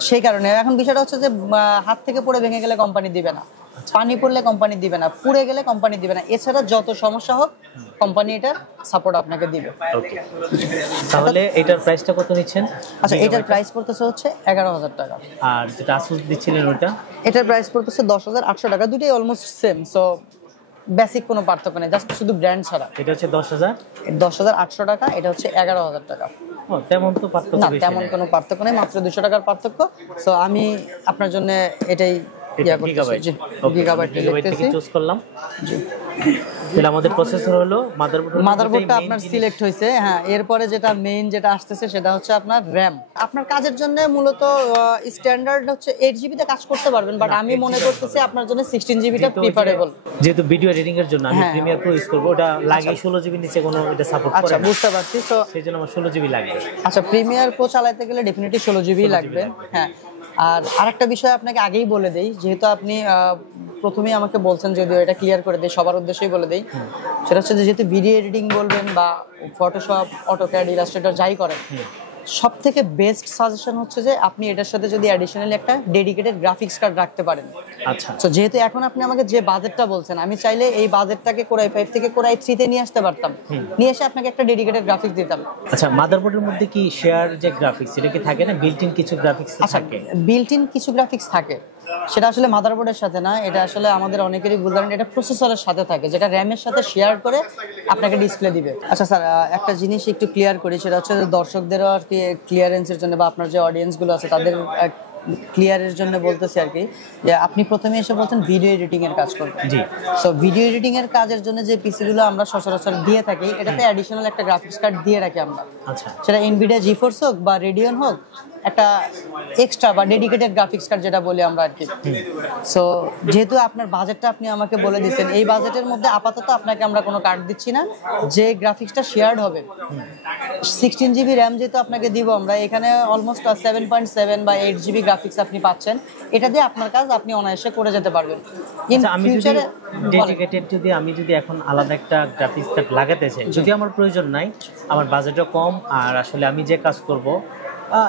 সেই কারণে এখন বিষয়টা হচ্ছে যে হাত থেকে পড়ে ভেঙে গেলে কোম্পানি দিবে না, পানি পড়লে কোম্পানি দিবে না, পুড়ে গেলে কোম্পানি দিবে না, এছাড়া যত সমস্যা হোক কোম্পানি এটার সাপোর্ট আপনাকে দিবে। ওকে, তাহলে এটার প্রাইসটা কত নিচ্ছেন? আচ্ছা, এটার প্রাইস পড়তেছে হচ্ছে 11,000 টাকা। আর যেটা আসুস দিচ্ছিলেন ওটা? এটার প্রাইস পড়তেছে 10,800 টাকা। দুটোই অলমোস্ট সেম, সো বেসিক কোনো পার্থক্য নেই, জাস্ট শুধু ব্র্যান্ড ছাড়া। এটা হচ্ছে 10,800 টাকা, এটা হচ্ছে 11,000 টাকা। তেমন তো পার্থক্য না, তেমন কোনো পার্থক্য নেই, মাত্র 200 টাকার পার্থক্য। সো আমি আপনার জন্য এটাই গিগাবাইট থেকে চুজ করলাম। জি, তাহলে আমাদের প্রসেসর হলো মাদারবোর্ডটা আপনার সিলেক্ট হয়েছে। হ্যাঁ, এরপরে যেটা মেইন যেটা আসতেছে সেটা হচ্ছে আপনার র‍্যাম। আপনার কাজের জন্য মূলত স্ট্যান্ডার্ড হচ্ছে 8GB তে কাজ করতে পারবেন, বাট আমি মনে করতেছি আপনার জন্য 16GB টা প্রিফারেবল। যেহেতু ভিডিও এডিটিং এর জন্য আমি প্রিমিয়ার প্রো ইউজ করব, ওটা লাগে 16GB নিচে কোনো এটা সাপোর্ট করে না। আচ্ছা, বুঝতে পারছি, তো সেজন্য আমার 16GB লাগবে। আচ্ছা, প্রিমিয়ার প্রো চালাতে গেলে ডেফিনেটলি 16GB লাগবে। হ্যাঁ, আর আরেকটা বিষয় আপনাকে আগেই বলে দেই, যেহেতু আপনি প্রথমেই আমাকে বলছেন, যদিও এটা ক্লিয়ার করে দেই, সবার উদ্দেশ্যেই বলে দেই, সেটা হচ্ছে যেহেতু ভিডিও এডিটিং বলবেন বা ফটোশপ, অটোক্যাড, ইলাস্ট্রেটর যাই করেন, সব থেকে বেস্ট সাজেশন হচ্ছে যে আপনি এটার সাথে যদি অ্যাডিশনালি একটা ডেডিকেটেড গ্রাফিক্স কার্ড রাখতে পারেন। আচ্ছা, তো যেহেতু এখন আপনি আমাকে যে বাজেটটা বলছেন, আমি চাইলে এই বাজেটটাকে কোরাই 5 থেকে কোরাই 3 তে নিয়ে আসতে পারতাম, নিয়ে এসে আপনাকে একটা ডেডিকেটেড গ্রাফিক্স দিতাম। আচ্ছা, মাদারবোর্ডের মধ্যে কি শেয়ার যে গ্রাফিক্স এটা কি থাকে না, বিল্ট ইন কিছু গ্রাফিক্স থাকে? বিল্ট ইন কিছু গ্রাফিক্স থাকে, সেটা আসলে মাদারবোর্ডের সাথে না, এটা আসলে আমাদের অনেকেরই ভুল ধারণা, এটা প্রসেসরের সাথে থাকে, যেটা র্যামের সাথে শেয়ার করে আপনাকে ডিসপ্লে দিবে। আচ্ছা স্যার, একটা জিনিস একটু ক্লিয়ার করি, সেটা হচ্ছে দর্শকদেরও আর কি ক্লিয়ারেন্সের জন্য বা আপনার যে অডিয়েন্স গুলো আছে তাদের ক্লিয়ারের জন্য বলতেছি আর কি, যে আপনি প্রথমে এসে বলছেন ভিডিও এডিটিং এর কাজ করবেন। জি। সো ভিডিও এডিটিং এর কাজের জন্য যে পিসি গুলো আমরা সচরাচর দিয়ে থাকি, এটাতে অ্যাডিশনাল একটা গ্রাফিক্স কার্ড দিয়ে রাখি আমরা। আচ্ছা, সেটা এনভিডিয়া জিফোর্স হোক বা রেডিয়ন হোক, একটা এক্সট্রা বা ডেডিকেটেড গ্রাফিক্স কার্ড যেটা বলি আমরা আর কি। সো যেহেতু আপনার বাজেটটা আপনি আমাকে বলে দিচ্ছেন, এই বাজেটের মধ্যে আপাতত আপনাকে আমরা কোনো কার্ড দিচ্ছি না, যে গ্রাফিক্সটা শেয়ার্ড হবে 16 জিবি র্যাম যেহেতু আপনাকে দিব আমরা, এখানে অলমোস্ট 7.7 বা 8 জিবি গ্রাফিক্স আপনি পাচ্ছেন, এটা দিয়ে আপনার কাজ আপনি অনায়াসে করে যেতে পারবেন। ইন আমি ফিউচারে ডেডিকেটেড আমি যদি এখন আলাদা একটা গ্রাফিক্স কার্ড লাগাতে চাই, যদি আমার প্রয়োজন নাই, আমার বাজেটও কম, আর আসলে আমি যে কাজ করব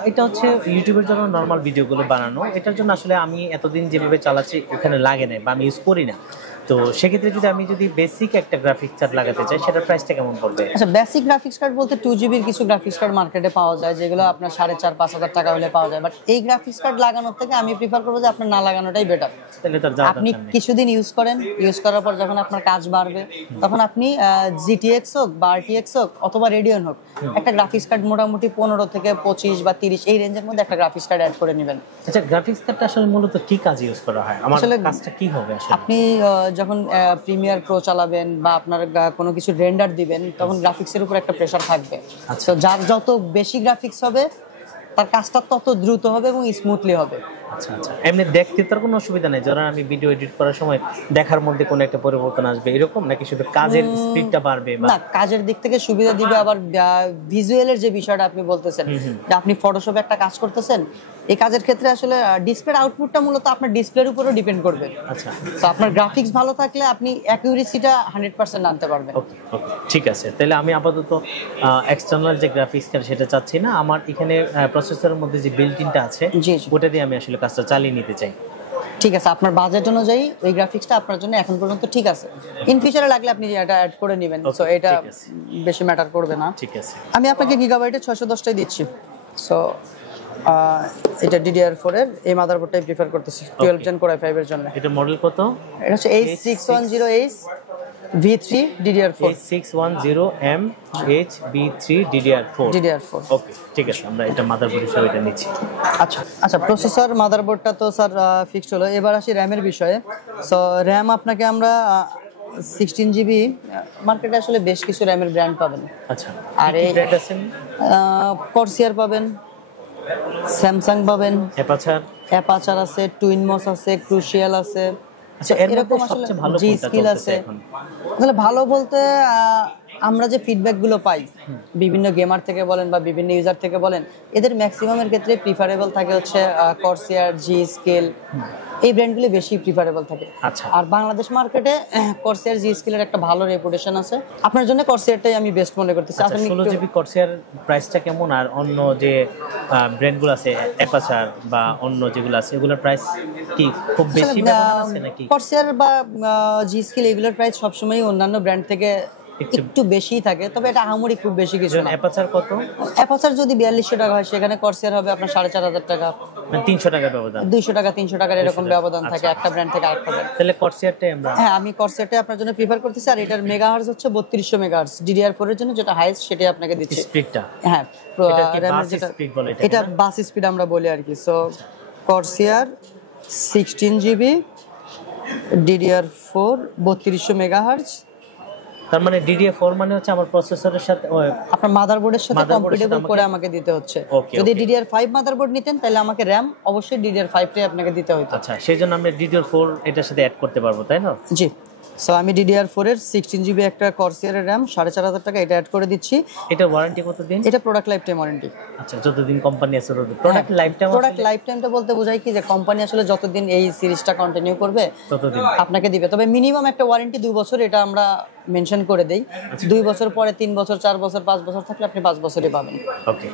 এটা হচ্ছে ইউটিউবের জন্য নর্মাল ভিডিওগুলো বানানো, এটার জন্য আসলে আমি এতদিন যেভাবে চালাচ্ছি এখানে লাগে না বা আমি ইউজ করি না, তো সেক্ষেত্রে যদি বেসিক একটা গ্রাফিক্স কার্ড লাগাতে চাই, সেটার প্রাইসটা কেমন পড়বে? আচ্ছা, বেসিক গ্রাফিক্স কার্ড বলতে 2 জিবির কিছু গ্রাফিক্স কার্ড মার্কেটে পাওয়া যায়, যেগুলো আপনার 4.5-5 হাজার টাকা হলে পাওয়া যায়, বাট এই গ্রাফিক্স কার্ড লাগানোর থেকে আমি প্রিফার করবো যে আপনার না লাগানোটাই বেটার। আপনি কিছুদিন ইউজ করেন, ইউজ করার পর যখন আপনার কাজ বাড়বে, তখন আপনি জিটিএক্স হোক বা আরটিএক্স হোক অথবা রেডিয়ন হোক, একটা গ্রাফিক্স কার্ড মোটামুটি 15 থেকে 25 বা 30 এই রেঞ্জের মধ্যে একটা গ্রাফিক্স কার্ড অ্যাড করে নেবেন। আচ্ছা, গ্রাফিক্স কার্ডটা আসলে মূলত কি কাজে ইউজ করা হয়? আমার কাজটা কি হবে আসলে? আপনি যখন প্রিমিয়ার প্রো চালাবেন বা আপনার কোনো কিছু রেন্ডার দিবেন, তখন গ্রাফিক্সের উপর একটা প্রেসার থাকবে। তো যার যত বেশি গ্রাফিক্স হবে, তার কাজটা তত দ্রুত হবে এবং স্মুথলি হবে। আচ্ছা আচ্ছা, এমনি দেখতে তার কোনো অসুবিধা নেই? ধরেন আমি ভিডিও এডিট করার সময় দেখার মধ্যে কোনো একটা পরিবর্তন আসবে এরকম, নাকি শুধু কাজের স্পিডটা বাড়বে? না, কাজের দিক থেকে সুবিধা দিবে, আবার ভিজুয়ালের যে বিষয়টা আপনি বলতেছেন, যে আপনি ফটোশপে একটা কাজ করতেছেন, এই কাজের ক্ষেত্রে আসলে ডিসপ্লের আউটপুটটা মূলত আপনার ডিসপ্লের উপরও ডিপেন্ড করবে। আচ্ছা, তো আপনার গ্রাফিক্স ভালো থাকলে আপনি অ্যাকুরেসিটা 100% আনতে পারবেন। ওকে ওকে, ঠিক আছে। তাহলে আমি আপাতত এক্সটার্নাল যে গ্রাফিক্স কার্ড সেটা চাচ্ছি না, আমার এখানে প্রসেসরের মধ্যে যে বিল্ট ইনটা আছে ওটা দিয়ে আমি আসলে কাজটা চালিয়ে নিতে চাই। ঠিক আছে, আপনার বাজেট অনুযায়ী ওই গ্রাফিক্সটা আপনার জন্য এখন পর্যন্ত ঠিক আছে। ইন ফিউচারে লাগলে আপনি এটা অ্যাড করে নেবেন, সো এটা বেশি ম্যাটার করবে না। ঠিক আছে, আমি আপনাকে গিগাবাইটে 610টাই দিচ্ছি। সো এটা DDR4 এর এই মাদারবোর্ডটাই প্রিফার করতেছি 12 জেন কোর i5 এর জন্য। এটা মডেল কত? এটা হচ্ছে H610H V3 DDR4 H610MHV3 DDR4। ওকে, ঠিক আছে, আমরা এটা মাদারবোর্ড হিসেবে এটা নিচ্ছি। আচ্ছা আচ্ছা, প্রসেসর মাদারবোর্ডটা তো স্যার ফিক্সড হলো, এবার আসি র্যামের বিষয়ে। সো র্যাম আপনাকে আমরা 16 জিবি, মার্কেটে আসলে বেশ কিছু র্যামের ব্র্যান্ড পাবেন। আচ্ছা, আর এই কর্সিয়ার পাবেন, স্যামসাং পাবেন, অ্যাপাচার আছে, টুইনমস আছে, ক্রুশিয়াল আছে। আচ্ছা, এরকম আসলে জি স্কিল আছে। আসলে ভালো বলতে আমরা যে ফিডব্যাক গুলো পাই বিভিন্ন গেমার থেকে বলেন বা বিভিন্ন ইউজার থেকে বলেন, এদের ম্যাক্সিমামের ক্ষেত্রে প্রিফারেবল থাকে হচ্ছে কর্সিয়ার, জি স্কিল, এই ব্র্যান্ডগুলো বেশি প্রিফারেবল থাকে। আচ্ছা, আর বাংলাদেশ মার্কেটে কর্সিয়ার, জি স্কিলের একটা ভালো রেপুটেশন আছে। আপনার জন্য কর্সিয়ারটাই আমি বেস্ট মনে করতেছি। আপনি 16 জিবি কর্সিয়ার প্রাইসটা কেমন, আর অন্য যে ব্র্যান্ডগুলো আছে অ্যাপাচার বা অন্য যেগুলো আছে এগুলোর প্রাইস কি খুব বেশি ব্যবধান আছে নাকি? কর্সিয়ার বা জি স্কিল এগুলোর প্রাইস সবসময় অন্যান্য ব্র্যান্ড থেকে একটু বেশি থাকে, তবে এটা আহামরি খুব বেশি কিছু না। অ্যাপাচার কত? অ্যাপাচার যদি 4200 টাকা হয়, সেখানে কর্সিয়ার হবে আপনার 4500 টাকা, মানে 300 টাকা ব্যবধান, 200 টাকা 300 টাকার এরকম ব্যবধান থাকে একটা ব্র্যান্ড থেকে আরেকটা ব্র্যান্ড। তাহলে কর্সিয়ারটাই আমরা, হ্যাঁ, আমি কর্সিয়ারটাই আপনার জন্য প্রিফার করতেছি। আর এটার মেগাহার্টজ হচ্ছে 3200 মেগাহার্টজ, DDR4 এর জন্য যেটা হাইয়েস্ট সেটাই আপনাকে দিচ্ছি। স্পিডটা, হ্যাঁ, এটা বাস স্পিড আমরা বলি আর কি। সো কর্সিয়ার 16 জিবি DDR4 3200 মেগাহার্টজ, তার মানে DDR4 মানে হচ্ছে আমার প্রসেসরের সাথে আপনার মাদারবোর্ডের সাথে কম্পিটেবল করে আমাকে দিতে হচ্ছে। যদি DDR5 মাদারবোর্ড নিতেন তাহলে আমাকে RAM অবশ্যই DDR5 টাই আপনাকে দিতে হতো। আচ্ছা, সেইজন্য আমরা DDR4 এটার সাথে অ্যাড করতে পারবো, তাই না? জি। সো আমি DDR4 এর 16GB একটা Corsair এর RAM 4500 টাকা এটা অ্যাড করে দিচ্ছি। এটা ওয়ারেন্টি কতদিন? এটা প্রোডাক্ট লাইফ টাইম ওয়ারেন্টি। আচ্ছা, যতদিন কোম্পানি আছে ততদিন। Product life time, product life টাইমটা বলতে বোঝায় কি যে কোম্পানি আসলে যতদিন এই সিরিজটা কন্টিনিউ করবে ততদিন আপনাকে দিবে। তবে মিনিমাম একটা ওয়ারেন্টি 2 বছর, এটা আমরা মেনশন করে দেই। 2 বছর পরে 3 বছর, 4 বছর, 5 বছর থাকলে আপনি 5 বছরই পাবেন। ওকে।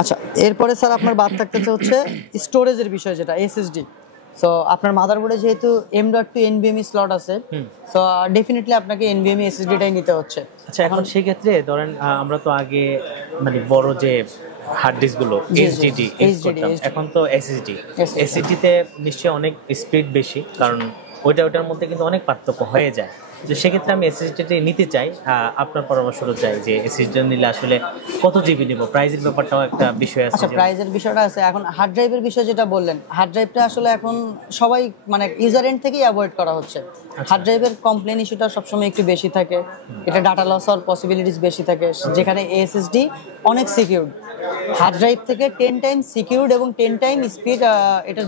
আচ্ছা, এরপরে স্যার আপনার বাদ থাকতেছে হচ্ছে স্টোরেজের বিষয়, যেটা SSD। সো আপনার মাদারবোর্ডে যেহেতু M.2 NVMe স্লট আছে, সো ডেফিনেটলি আপনাকে NVMe SSD টাই নিতে হচ্ছে। আচ্ছা, এখন সেই ক্ষেত্রে ধরেন আমরা তো আগে মানে বড় যে হার্ড ডিস্ক গুলো HDD ইউজ করতাম, এখন তো SSD তে নিশ্চয়ই অনেক স্পিড বেশি, কারণ ওইটার মধ্যে কিন্তু অনেক পার্থক্য হয়ে যায়। তো সেক্ষেত্রে আমি SSD নিতে চাই, আপনার পরামর্শটা চাই যে SSD নিলে আসলে কত জিবি নিব, প্রাইসের ব্যাপারটাও একটা বিষয় আছে। আচ্ছা, প্রাইসের বিষয়টা আছে। এখন হার্ড ড্রাইভের বিষয় যেটা বললেন, হার্ড ড্রাইভটা আসলে এখন সবাই মানে ইউজার এন্ড থেকেই অ্যাভয়েড করা হচ্ছে। হার্ড ড্রাইভের কমপ্লেন ইস্যুটা সবসময় একটু বেশি থাকে, এটা ডাটা লস হওয়ার পসিবিলিটিস বেশি থাকে, যেখানে SSD অনেক সিকিউরড। হার্ড ড্রাইভ থেকে 10 টাইম সিকিউরড এবং 10 টাইম স্পিড এটার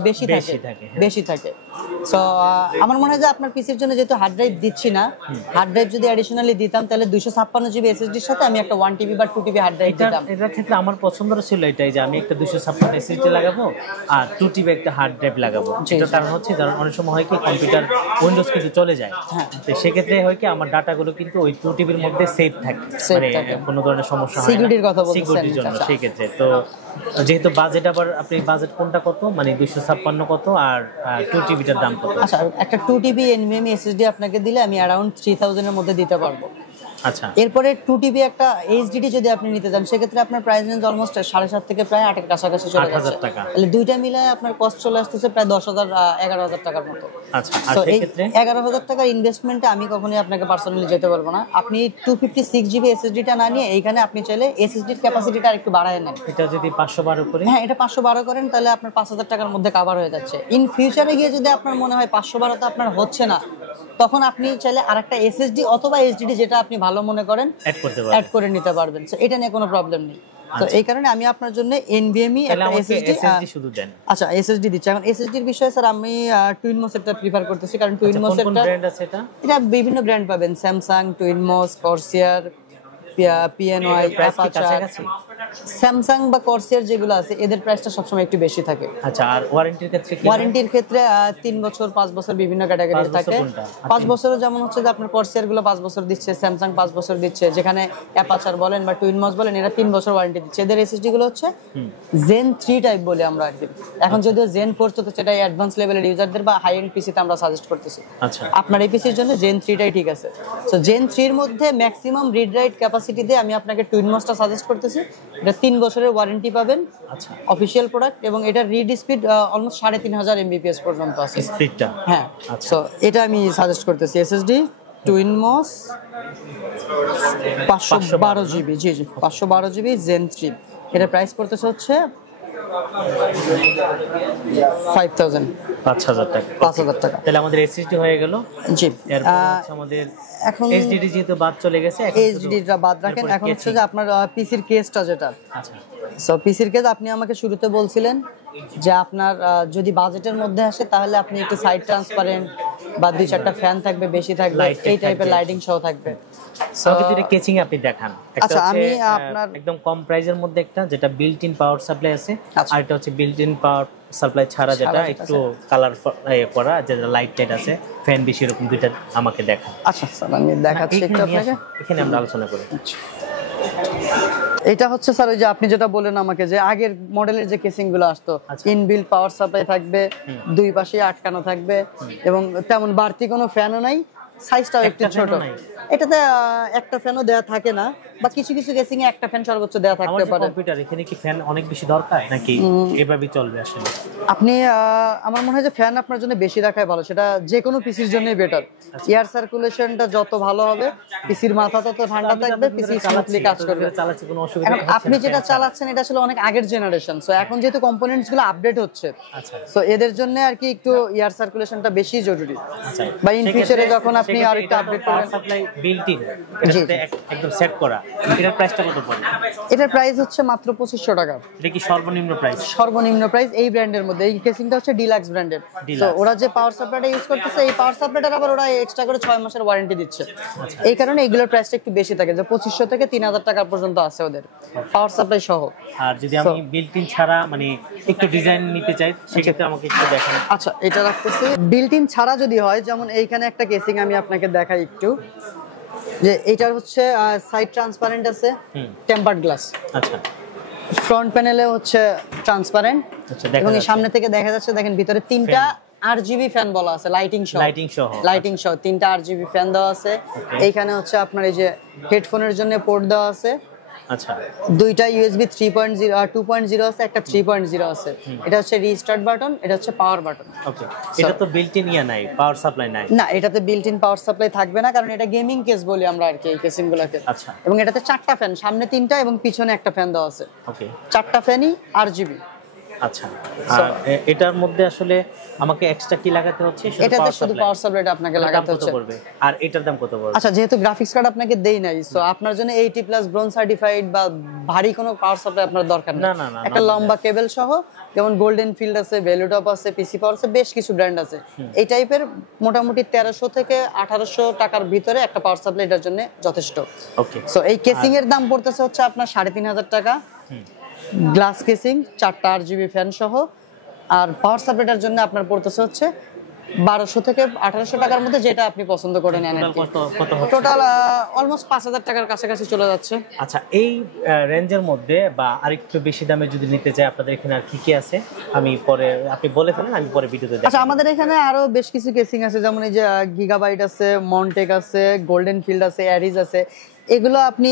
বেশি থাকে। সো আমার মনে হয় যে আপনার পিসির জন্য যেহেতু হার্ড ড্রাইভ দিচ্ছি না, হার্ড ড্রাইভ যদি অ্যাডিশনালি দিতাম তাহলে 256GB SSD এর সাথে আমি একটা 1TB বা 2TB হার্ড ড্রাইভ দিতাম। এটার ক্ষেত্রে আমার পছন্দ ছিল এটাই যে আমি একটা 256 SSD লাগাবো আর 2TB একটা হার্ড ড্রাইভ লাগাবো। এটার কারণ হচ্ছে কারণ অনেক সময় হয় কি কম্পিউটার উইন্ডোজ কিন্তু চলে যায়, তো সেক্ষেত্রে হয় কি আমার ডাটাগুলো কিন্তু ওই 2TBর মধ্যে সেভ থাকে, মানে কোনো ধরনের সমস্যা হয় না সিকিউরিটির কথা বলছেন সিকিউরিটির জন্য। সেই ক্ষেত্রে তো যেহেতু বাজেট, আবার আপনি বাজেট কোনটা কত, মানে 256 কত আর 2TBটার দাম কত? আচ্ছা, একটা 2TB NVMe SSD আপনাকে দিলে আমি অ্যারাউন্ড 3000 এর মধ্যে দিতে পারবো। আচ্ছা, এরপরে 2TB একটা HDD যদি আপনি নিতে চান, সেক্ষেত্রে আপনার প্রাইস রেঞ্জ অলমোস্ট 7.5 থেকে প্রায় 8 এর কাছাকাছি চলে যাচ্ছে। 8000 টাকা। তাহলে দুইটা মিলে আপনার কস্ট চলে আসতেছে প্রায় 10,000 11,000 টাকার মতো। আচ্ছা, আর এই সেই ক্ষেত্রে 11,000 টাকার ইনভেস্টমেন্টে আমি কখনোই আপনাকে পার্সোনালি যেতে বলবো না। আপনি 256GB SSD টা না নিয়ে এইখানে আপনি চাইলে SSD এর ক্যাপাসিটিটা আরেকটু বাড়ায় নেন। এটা যদি 512 করে, হ্যাঁ, এটা 512 করেন তাহলে আপনার 5,000 টাকার মধ্যে কভার হয়ে যাচ্ছে। ইন ফিউচারে গিয়ে যদি আপনার মনে হয় 512 তে আপনার হচ্ছে না, তখন আপনি চাইলে আরেকটা SSD অথবা HDD যেটা আপনি ভালো মনে করেন অ্যাড করে নিতে পারবেন। সো এটা নিয়ে কোনো প্রবলেম নেই। তো এই কারণে আমি আপনার জন্য NVMe একটা SSD শুধু দেন। আচ্ছা, SSD দিচ্ছি। এখন SSD এর বিষয়ে স্যার আমি টুইনমোস এটা প্রিফার করতেছি, কারণ টুইনমোস একটা ব্র্যান্ড আছে, এটা বিভিন্ন ব্র্যান্ড পাবেন, স্যামসাং, টুইনমোস, Corsair, PNY, স্যামসাং বা Corsair যেগুলো আছে এদের প্রাইসটা সবসময় একটু বেশি থাকে। আচ্ছা, আর ওয়ারেন্টির ক্ষেত্রে কি? ওয়ারেন্টির ক্ষেত্রে 3 বছর 5 বছর বিভিন্ন ক্যাটাগরি থাকে। 5 বছরও যেমন হচ্ছে যে আপনার Corsair গুলো 5 বছর দিচ্ছে, স্যামসাং 5 বছর দিচ্ছে, যেখানে অ্যাপাচার বলেন বা টুইনমস বলেন এরা 3 বছর ওয়ারেন্টি দিচ্ছে। এদের SSD গুলো হচ্ছে Zen 3 টাইপ বলে আমরা আর কি। এখন যদিও Zen 4 চলতে, সেটা অ্যাডভান্স লেভেলের ইউজারদের বা হাই এন্ড পিসিতে আমরা সাজেস্ট করতেছি। আচ্ছা, আপনার এই পিসির জন্য Zen 3 টাই ঠিক আছে। সো Zen 3 এর মধ্যে ম্যাক্সিমাম রিড রাইট ক্যাপাসিটি দিয়ে আমি আপনাকে টুইনমসটা সাজেস্ট করতেছি। এটা 3 বছরের ওয়ারেন্টি পাবেন। আচ্ছা, অফিশিয়াল প্রোডাক্ট, এবং এটা রিড স্পিড অলমোস্ট 3500 MBPS পর্যন্ত আছে স্পিডটা। হ্যাঁ, সো এটা আমি সাজেস্ট করতেছি। SSD টুইনমস 512GB, জি 512GB Zen 3, এটা প্রাইস পড়তেছে হচ্ছে 5000 টাকা। 5000 টাকা। তাহলে আমাদের SSD হয়ে গেল। জি, এরপর আমাদের এখন HDD যেহেতু বাদ চলে গেছে, HDD টা বাদ রাখেন। এখন হচ্ছে যে আপনার পিসির কেসটা যেটা। আচ্ছা, সো পিসির কেস আপনি আমাকে শুরুতে বলছিলেন যে আপনার যদি বাজেটের মধ্যে আসে তাহলে আপনি একটু সাইড ট্রান্সপারেন্ট বা 2-4টা ফ্যান থাকবে, বেশি থাকবে, এই টাইপের লাইটিং সহ থাকবে। আমাকে কেচিং আপনি দেখান। আচ্ছা, আমি আপনার একদম কম প্রাইসের মধ্যে একটা যেটা বিল্ট ইন পাওয়ার সাপ্লাই আছে, আর এটা হচ্ছে বিল্ট ইন পাওয়ার সাপ্লাই ছাড়া যেটা একটু কালার করা, যেটা লাইট টাইট আছে, ফ্যান বেশি, এরকম দুইটা আমাকে দেখান। আচ্ছা স্যার, আমি দেখাচ্ছি একটু আপনাকে, এখানে আমরা আলোচনা করি। এটা হচ্ছে স্যার ওই যে আপনি যেটা বলেন আমাকে যে আগের মডেলের যে কেসিং গুলো আসতো, ইনবিল্ট পাওয়ার সাপ্লাই থাকবে, দুই পাশে আটকানো থাকবে, এবং তেমন বাড়তি কোনো ফ্যানও নাই, সাইজটাও একটু ছোট। এটাতে একটা ফ্যানও দেয়া থাকে না, বা কিছু কিছু কেসিং এ একটা ফ্যান সর্বোচ্চ দেয়া থাকতে পারে। কম্পিউটার এখানে কি ফ্যান অনেক বেশি দরকার নাকি এভাবেই চলবে আসলে? আপনি আমার মনে হয় যে ফ্যান আপনার জন্য বেশি রাখাই ভালো, সেটা যে কোনো পিসির জন্যই বেটার। এয়ার সার্কুলেশনটা যত ভালো হবে, পিসির মাথা তত ঠান্ডা থাকবে, পিসি স্মুথলি কাজ করবে। চালাচ্ছে কোনো অসুবিধা এখন আপনি যেটা চালাচ্ছেন এটা আসলে অনেক আগের জেনারেশন, সো এখন যেহেতু কম্পোনেন্টস গুলো আপডেট হচ্ছে, সো এদের জন্য আর কি একটু এয়ার সার্কুলেশনটা বেশি জরুরি। বা ইন ফিউচারে যখন আপনি আপনি আরেকটা আপডেট পাওয়ার করবেন। সাপ্লাই বিল্ট ইন, এটার সাথে একদম সেট করা, এটার প্রাইসটা কত পড়ে? এটার প্রাইস হচ্ছে মাত্র 2500 টাকা। এটা কি সর্বনিম্ন প্রাইস? সর্বনিম্ন প্রাইস এই ব্র্যান্ডের মধ্যে। এই কেসিংটা হচ্ছে ডিলাক্স ব্র্যান্ডের। তো ওরা যে পাওয়ার সাপ্লাইটা ইউজ করতেছে, এই পাওয়ার সাপ্লাইটার আবার ওরা এক্সট্রা করে 6 মাসের ওয়ারেন্টি দিচ্ছে। এই কারণে এগুলোর প্রাইসটা একটু বেশি থাকে, যে 2500 থেকে 3000 টাকা পর্যন্ত আছে ওদের পাওয়ার সাপ্লাই সহ। আর যদি আমি বিল্ট ইন ছাড়া মানে একটু ডিজাইন নিতে চাই, সেক্ষেত্রে আমাকে একটু দেখান। আচ্ছা, এটা রাখতেছি। বিল্ট ইন ছাড়া যদি হয়, যেমন এইখানে একটা কেসিং আমি আপনাকে দেখাই একটু, যে এইটার হচ্ছে সাইড ট্রান্সপারেন্ট আছে, টেম্পারড গ্লাস। আচ্ছা, ফ্রন্ট প্যানেলে হচ্ছে ট্রান্সপারেন্ট, এবং এই সামনে থেকে দেখা যাচ্ছে, দেখেন ভিতরে তিনটা আরজিবি ফ্যান বলা আছে, লাইটিং সহ তিনটা আরজিবি ফ্যান দেওয়া আছে। এইখানে হচ্ছে আপনার এই যে হেডফোনের জন্য পোর্ট দেওয়া আছে। আচ্ছা, দুইটা ইউএসবি 3.0 আর 2.0 আছে, একটা 3.0 আছে। এটা হচ্ছে রিস্টার্ট বাটন, এটা হচ্ছে পাওয়ার বাটন। ওকে, এটা তো বিল্ট ইন নাই, পাওয়ার সাপ্লাই নাই। না, এটাতে বিল্ট ইন পাওয়ার সাপ্লাই থাকবে না, কারণ এটা গেমিং কেস বলি আমরা আর কি এই কেসিংগুলোকে। আচ্ছা, এবং এটাতে 4টা ফ্যান, সামনে 3টা এবং পিছনে একটা ফ্যান দেওয়া আছে। ওকে, 4টা ফ্যানই আরজিবি। আচ্ছা, আর এটার মধ্যে আসলে আমাকে এক্সট্রা কি লাগাতে হচ্ছে? এটাতে শুধু পাওয়ার সাপ্লাইটা আপনাকে লাগাতে হচ্ছে। আর এটার দাম কত পড়বে? আচ্ছা, যেহেতু গ্রাফিক্স কার্ড আপনাকে দেই নাই, সো আপনার জন্য 80+ ব্রোঞ্জ সার্টিফাইড বা ভারী কোনো পাওয়ার সাপ্লাই আপনার দরকার নেই। না, একটা লম্বা কেবল সহ, যেমন গোল্ডেন ফিল্ড আছে, ভ্যালুটপ আছে, পিসি পাওয়ার আছে, বেশ কিছু ব্র্যান্ড আছে। এই টাইপের মোটামুটি 1300 থেকে 1800 টাকার ভিতরে একটা পাওয়ার সাপ্লাই এটার জন্য যথেষ্ট। ওকে, সো এই কেসিং এর দাম পড়তেছে হচ্ছে আপনার 3500 টাকা। গ্লাস কেসিং, 4টা আরজিবি ফ্যান সহ। আর পাওয়ার সাপ্লাইটার জন্য আপনার পড়তেছে হচ্ছে 1200 থেকে 1800 টাকার মধ্যে, যেটা আপনি পছন্দ করে নেন। টোটাল অলমোস্ট 5000 টাকার কাছাকাছি চলে যাচ্ছে। আচ্ছা, এই রেঞ্জের মধ্যে বা আরেকটু বেশি দামে যদি নিতে চাই, আপনাদের এখানে আর কি কি আছে? আমি পরে, আপনি বলে ফেলেন, আমি পরে ভিডিওতে দেখাবো। আচ্ছা, আমাদের এখানে আরো বেশ কিছু কেসিং আছে, যেমন এই যে গিগাবাইট আছে, মনটেক আছে, গোল্ডেন ফিল্ড আছে, অ্যারিজ আছে। এগুলো আপনি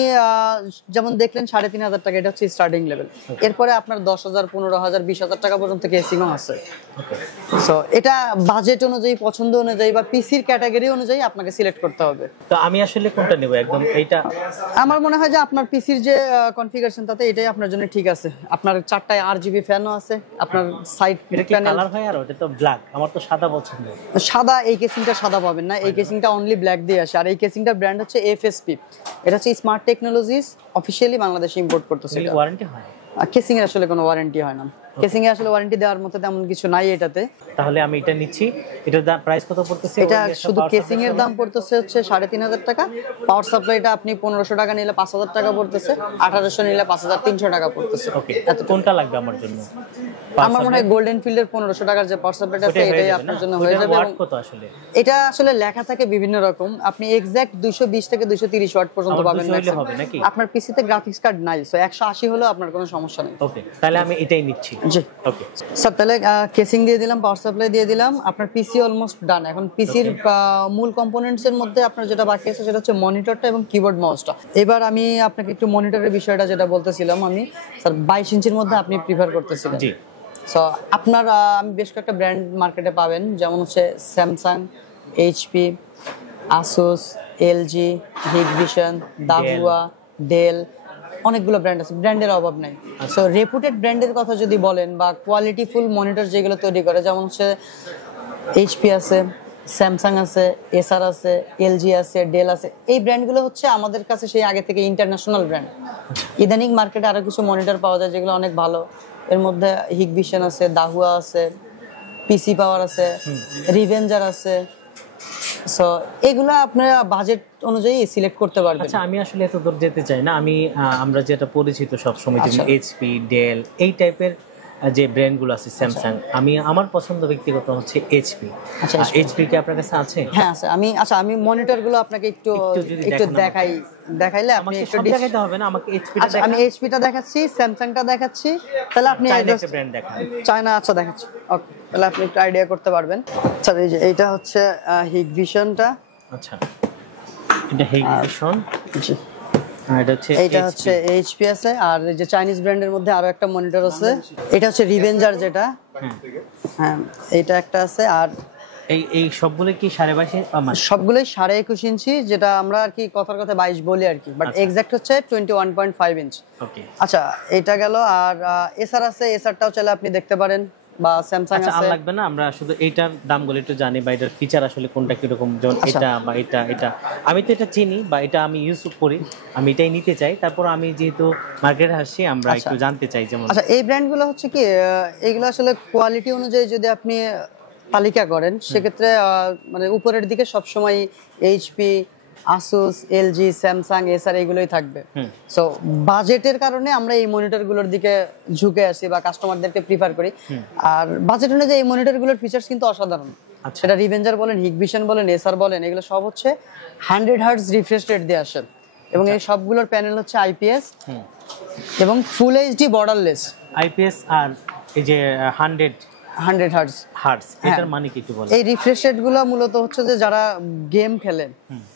যেমন দেখলেন 3500 টাকা, এটা হচ্ছে স্টার্টিং লেভেল। এরপরে আপনার 10,000, 15,000, 20,000 টাকা পর্যন্ত কেসিংও আছে। সো এটা বাজেট অনুযায়ী, পছন্দ অনুযায়ী বা পিসির ক্যাটাগরি অনুযায়ী আপনাকে সিলেক্ট করতে হবে। তো আমি আসলে কোনটা নেব? একদম এইটা আমার মনে হয় যে আপনার পিসির যে কনফিগারেশন, তাতে এটাই আপনার জন্য ঠিক আছে। আপনার 4টা আরজিবি ফ্যানও আছে, আপনার সাইড কালার হয়, আর ওটা তো ব্ল্যাক, আমার তো সাদা পছন্দ। সাদা, এই কেসিংটা সাদা পাবেন না, এই কেসিংটা অনলি ব্ল্যাক দিয়ে আসে। আর এই কেসিংটার ব্র্যান্ড হচ্ছে এফএসপি। এটা হচ্ছে স্মার্ট টেকনোলজিস, অফিশিয়ালি বাংলাদেশে ইম্পোর্ট করতেছে। ওয়ারেন্টি হয়? কেসিং এর আসলে কোনো ওয়ারেন্টি হয় না। কেসিং এ আসলে ওয়ারেন্টি দেওয়ার মতো তেমন কিছু নাই এটাতে। তাহলে আমি এটা নিচ্ছি। এটার দাম প্রাইস কত পড়তেছে? এটা শুধু কেসিং এর দাম পড়তেছে হচ্ছে 3500 টাকা। পাওয়ার সাপ্লাইটা আপনি 1500 টাকা নিলে 5000 টাকা পড়তেছে, 1800 নিলে 5300 টাকা পড়তেছে। ওকে, কোনটা লাগবে আমার জন্য? আমার মনে হয় গোল্ডেন ফিল্ডের 1500 টাকার যে পাওয়ার সাপ্লাইটা আছে, এটাই আপনার জন্য হয়ে যাবে। এবং কত আসলে? এটা আসলে লেখা থাকে বিভিন্ন রকম, আপনি এক্সাক্ট 220 থেকে 230 ওয়াট পর্যন্ত পাবেন। আপনার পিসিতে গ্রাফিক্স কার্ড নাই, সো 180 হলেও আপনার কোনো সমস্যা নেই। ওকে, তাহলে আমি এটাই নিচ্ছি। জি, ওকে স্যার, তাহলে কেসিং দিয়ে দিলাম, পাওয়ার সাপ্লাই দিয়ে দিলাম, আপনার পিসি অলমোস্ট ডান। এখন পিসির মূল কম্পোনেন্টস এর মধ্যে আপনার যেটা বাকি আছে সেটা হচ্ছে মনিটরটা এবং কিবোর্ড মাউসটা। এবার আমি আপনাকে একটু মনিটরের বিষয়টা যেটা বলতেছিলাম, আমি স্যার 22 ইঞ্চির মধ্যে আপনি প্রিফার করতেছিলেন। জি, সো আপনার আমি বেশ কয়েকটা ব্র্যান্ড মার্কেটে পাবেন, যেমন হচ্ছে Samsung, HP, Asus, LG, Hikvision, Dahua, Dell, অনেকগুলো ব্র্যান্ড আছে, ব্র্যান্ডের অভাব নাই। সো রেপুটেড ব্র্যান্ডের কথা যদি বলেন, বা কোয়ালিটিফুল মনিটর যেগুলো তৈরি করে, যেমন হচ্ছে এইচপি আছে, স্যামসাং আছে, এসআর আছে, এলজি আছে, ডেল আছে, এই ব্র্যান্ডগুলো হচ্ছে আমাদের কাছে সেই আগে থেকে ইন্টারন্যাশনাল ব্র্যান্ড। ইদানিং মার্কেটে আরো কিছু মনিটর পাওয়া যায় যেগুলো অনেক ভালো। এর মধ্যে হিগভিশন আছে, দাহুয়া আছে, পিসি পাওয়ার আছে, রিভেঞ্জার আছে। সো এগুলা আপনারা বাজেট অনুযায়ী সিলেক্ট করতে পারবেন। আচ্ছা, আমি আসলে এত দূর যেতে চাই না। আমরা যেটা পরিচিত সব সময়, যেমন এইচপি, ডেল, এই টাইপের যে ব্র্যান্ডগুলো আছে, স্যামসাং, আমার পছন্দ ব্যক্তিগত হচ্ছে এইচপি। আচ্ছা, এইচপি কি আপনার কাছে আছে? হ্যাঁ আছে। আমি মনিটরগুলো আপনাকে একটু দেখাইলে আপনি একটু দেখাইতে হবে না আমাকে? এইচপিটা আচ্ছা, আমি এইচপিটা দেখাচ্ছি, স্যামসাংটা দেখাচ্ছি, তাহলে আপনি একটা ব্র্যান্ড দেখান। চায়না, আচ্ছা দেখাচ্ছি। ওকে, তাহলে আপনি একটু আইডিয়া করতে পারবেন। আচ্ছা, এই যে এইটা হচ্ছে হিগভিশনটা। আচ্ছা, এটা হিগভিশন। জি, এটা হচ্ছে এইচপি আছে। আর এই যে চাইনিজ ব্র্যান্ডের মধ্যে আরো একটা মনিটর আছে, এটা হচ্ছে রিভেঞ্জার যেটা। হ্যাঁ, এটা একটা আছে। আর এই সবগুলো কি 22.5? সবগুলোই 21.5 ইঞ্চি, যেটা আমরা আর কি কথার কথা 22 বলি আর কি, বাট এক্সাক্ট হচ্ছে 21.5 ইঞ্চ। ওকে, আচ্ছা, এটা গেল। আর এসআর আছে, এসআরটাও চাইলে আপনি দেখতে পারেন, বা স্যামসাং আচ্ছা আর আছে। লাগবে না, আমরা শুধু এইটার দামগুলো একটু জানি বা এটার ফিচার আসলে কোনটা কিরকম, যেমন এটা বা এটা আমি তো এটা চিনি বা এটা আমি ইউজ করি, আমি এটাই নিতে চাই। তারপর আমি যেহেতু মার্কেটে আসছি, আমরা একটু জানতে চাই যেমন। আচ্ছা, এই ব্র্যান্ডগুলো হচ্ছে কি এগুলো আসলে কোয়ালিটি অনুযায়ী যদি আপনি তালিকা করেন সেক্ষেত্রে মানে উপরের দিকে সবসময় এইচপি, আসুস, এলজি, স্যামসাং, এসার এগুলোই থাকবে। সো বাজেটের কারণে আমরা এই মনিটরগুলোর দিকে ঝুঁকে আসি বা কাস্টমারদেরকে প্রিফার করি। আর বাজেট অনুযায়ী এই মনিটরগুলোর ফিচার্স কিন্তু অসাধারণ। সেটা রিভেঞ্জার বলেন, হিগভিশন বলেন, এসার বলেন, এগুলো সব হচ্ছে 100 হার্টজ রিফ্রেশ রেট দিয়ে আসে এবং এই সবগুলোর প্যানেল হচ্ছে আইপিএস এবং ফুল এইচডি বর্ডারলেস। আইপিএস আর এই যে 100 হার্টজ হার্টজ, এটার মানে কি একটু বলেন? এই রিফ্রেশ রেট গুলো মূলত হচ্ছে যে যারা গেম খেলেন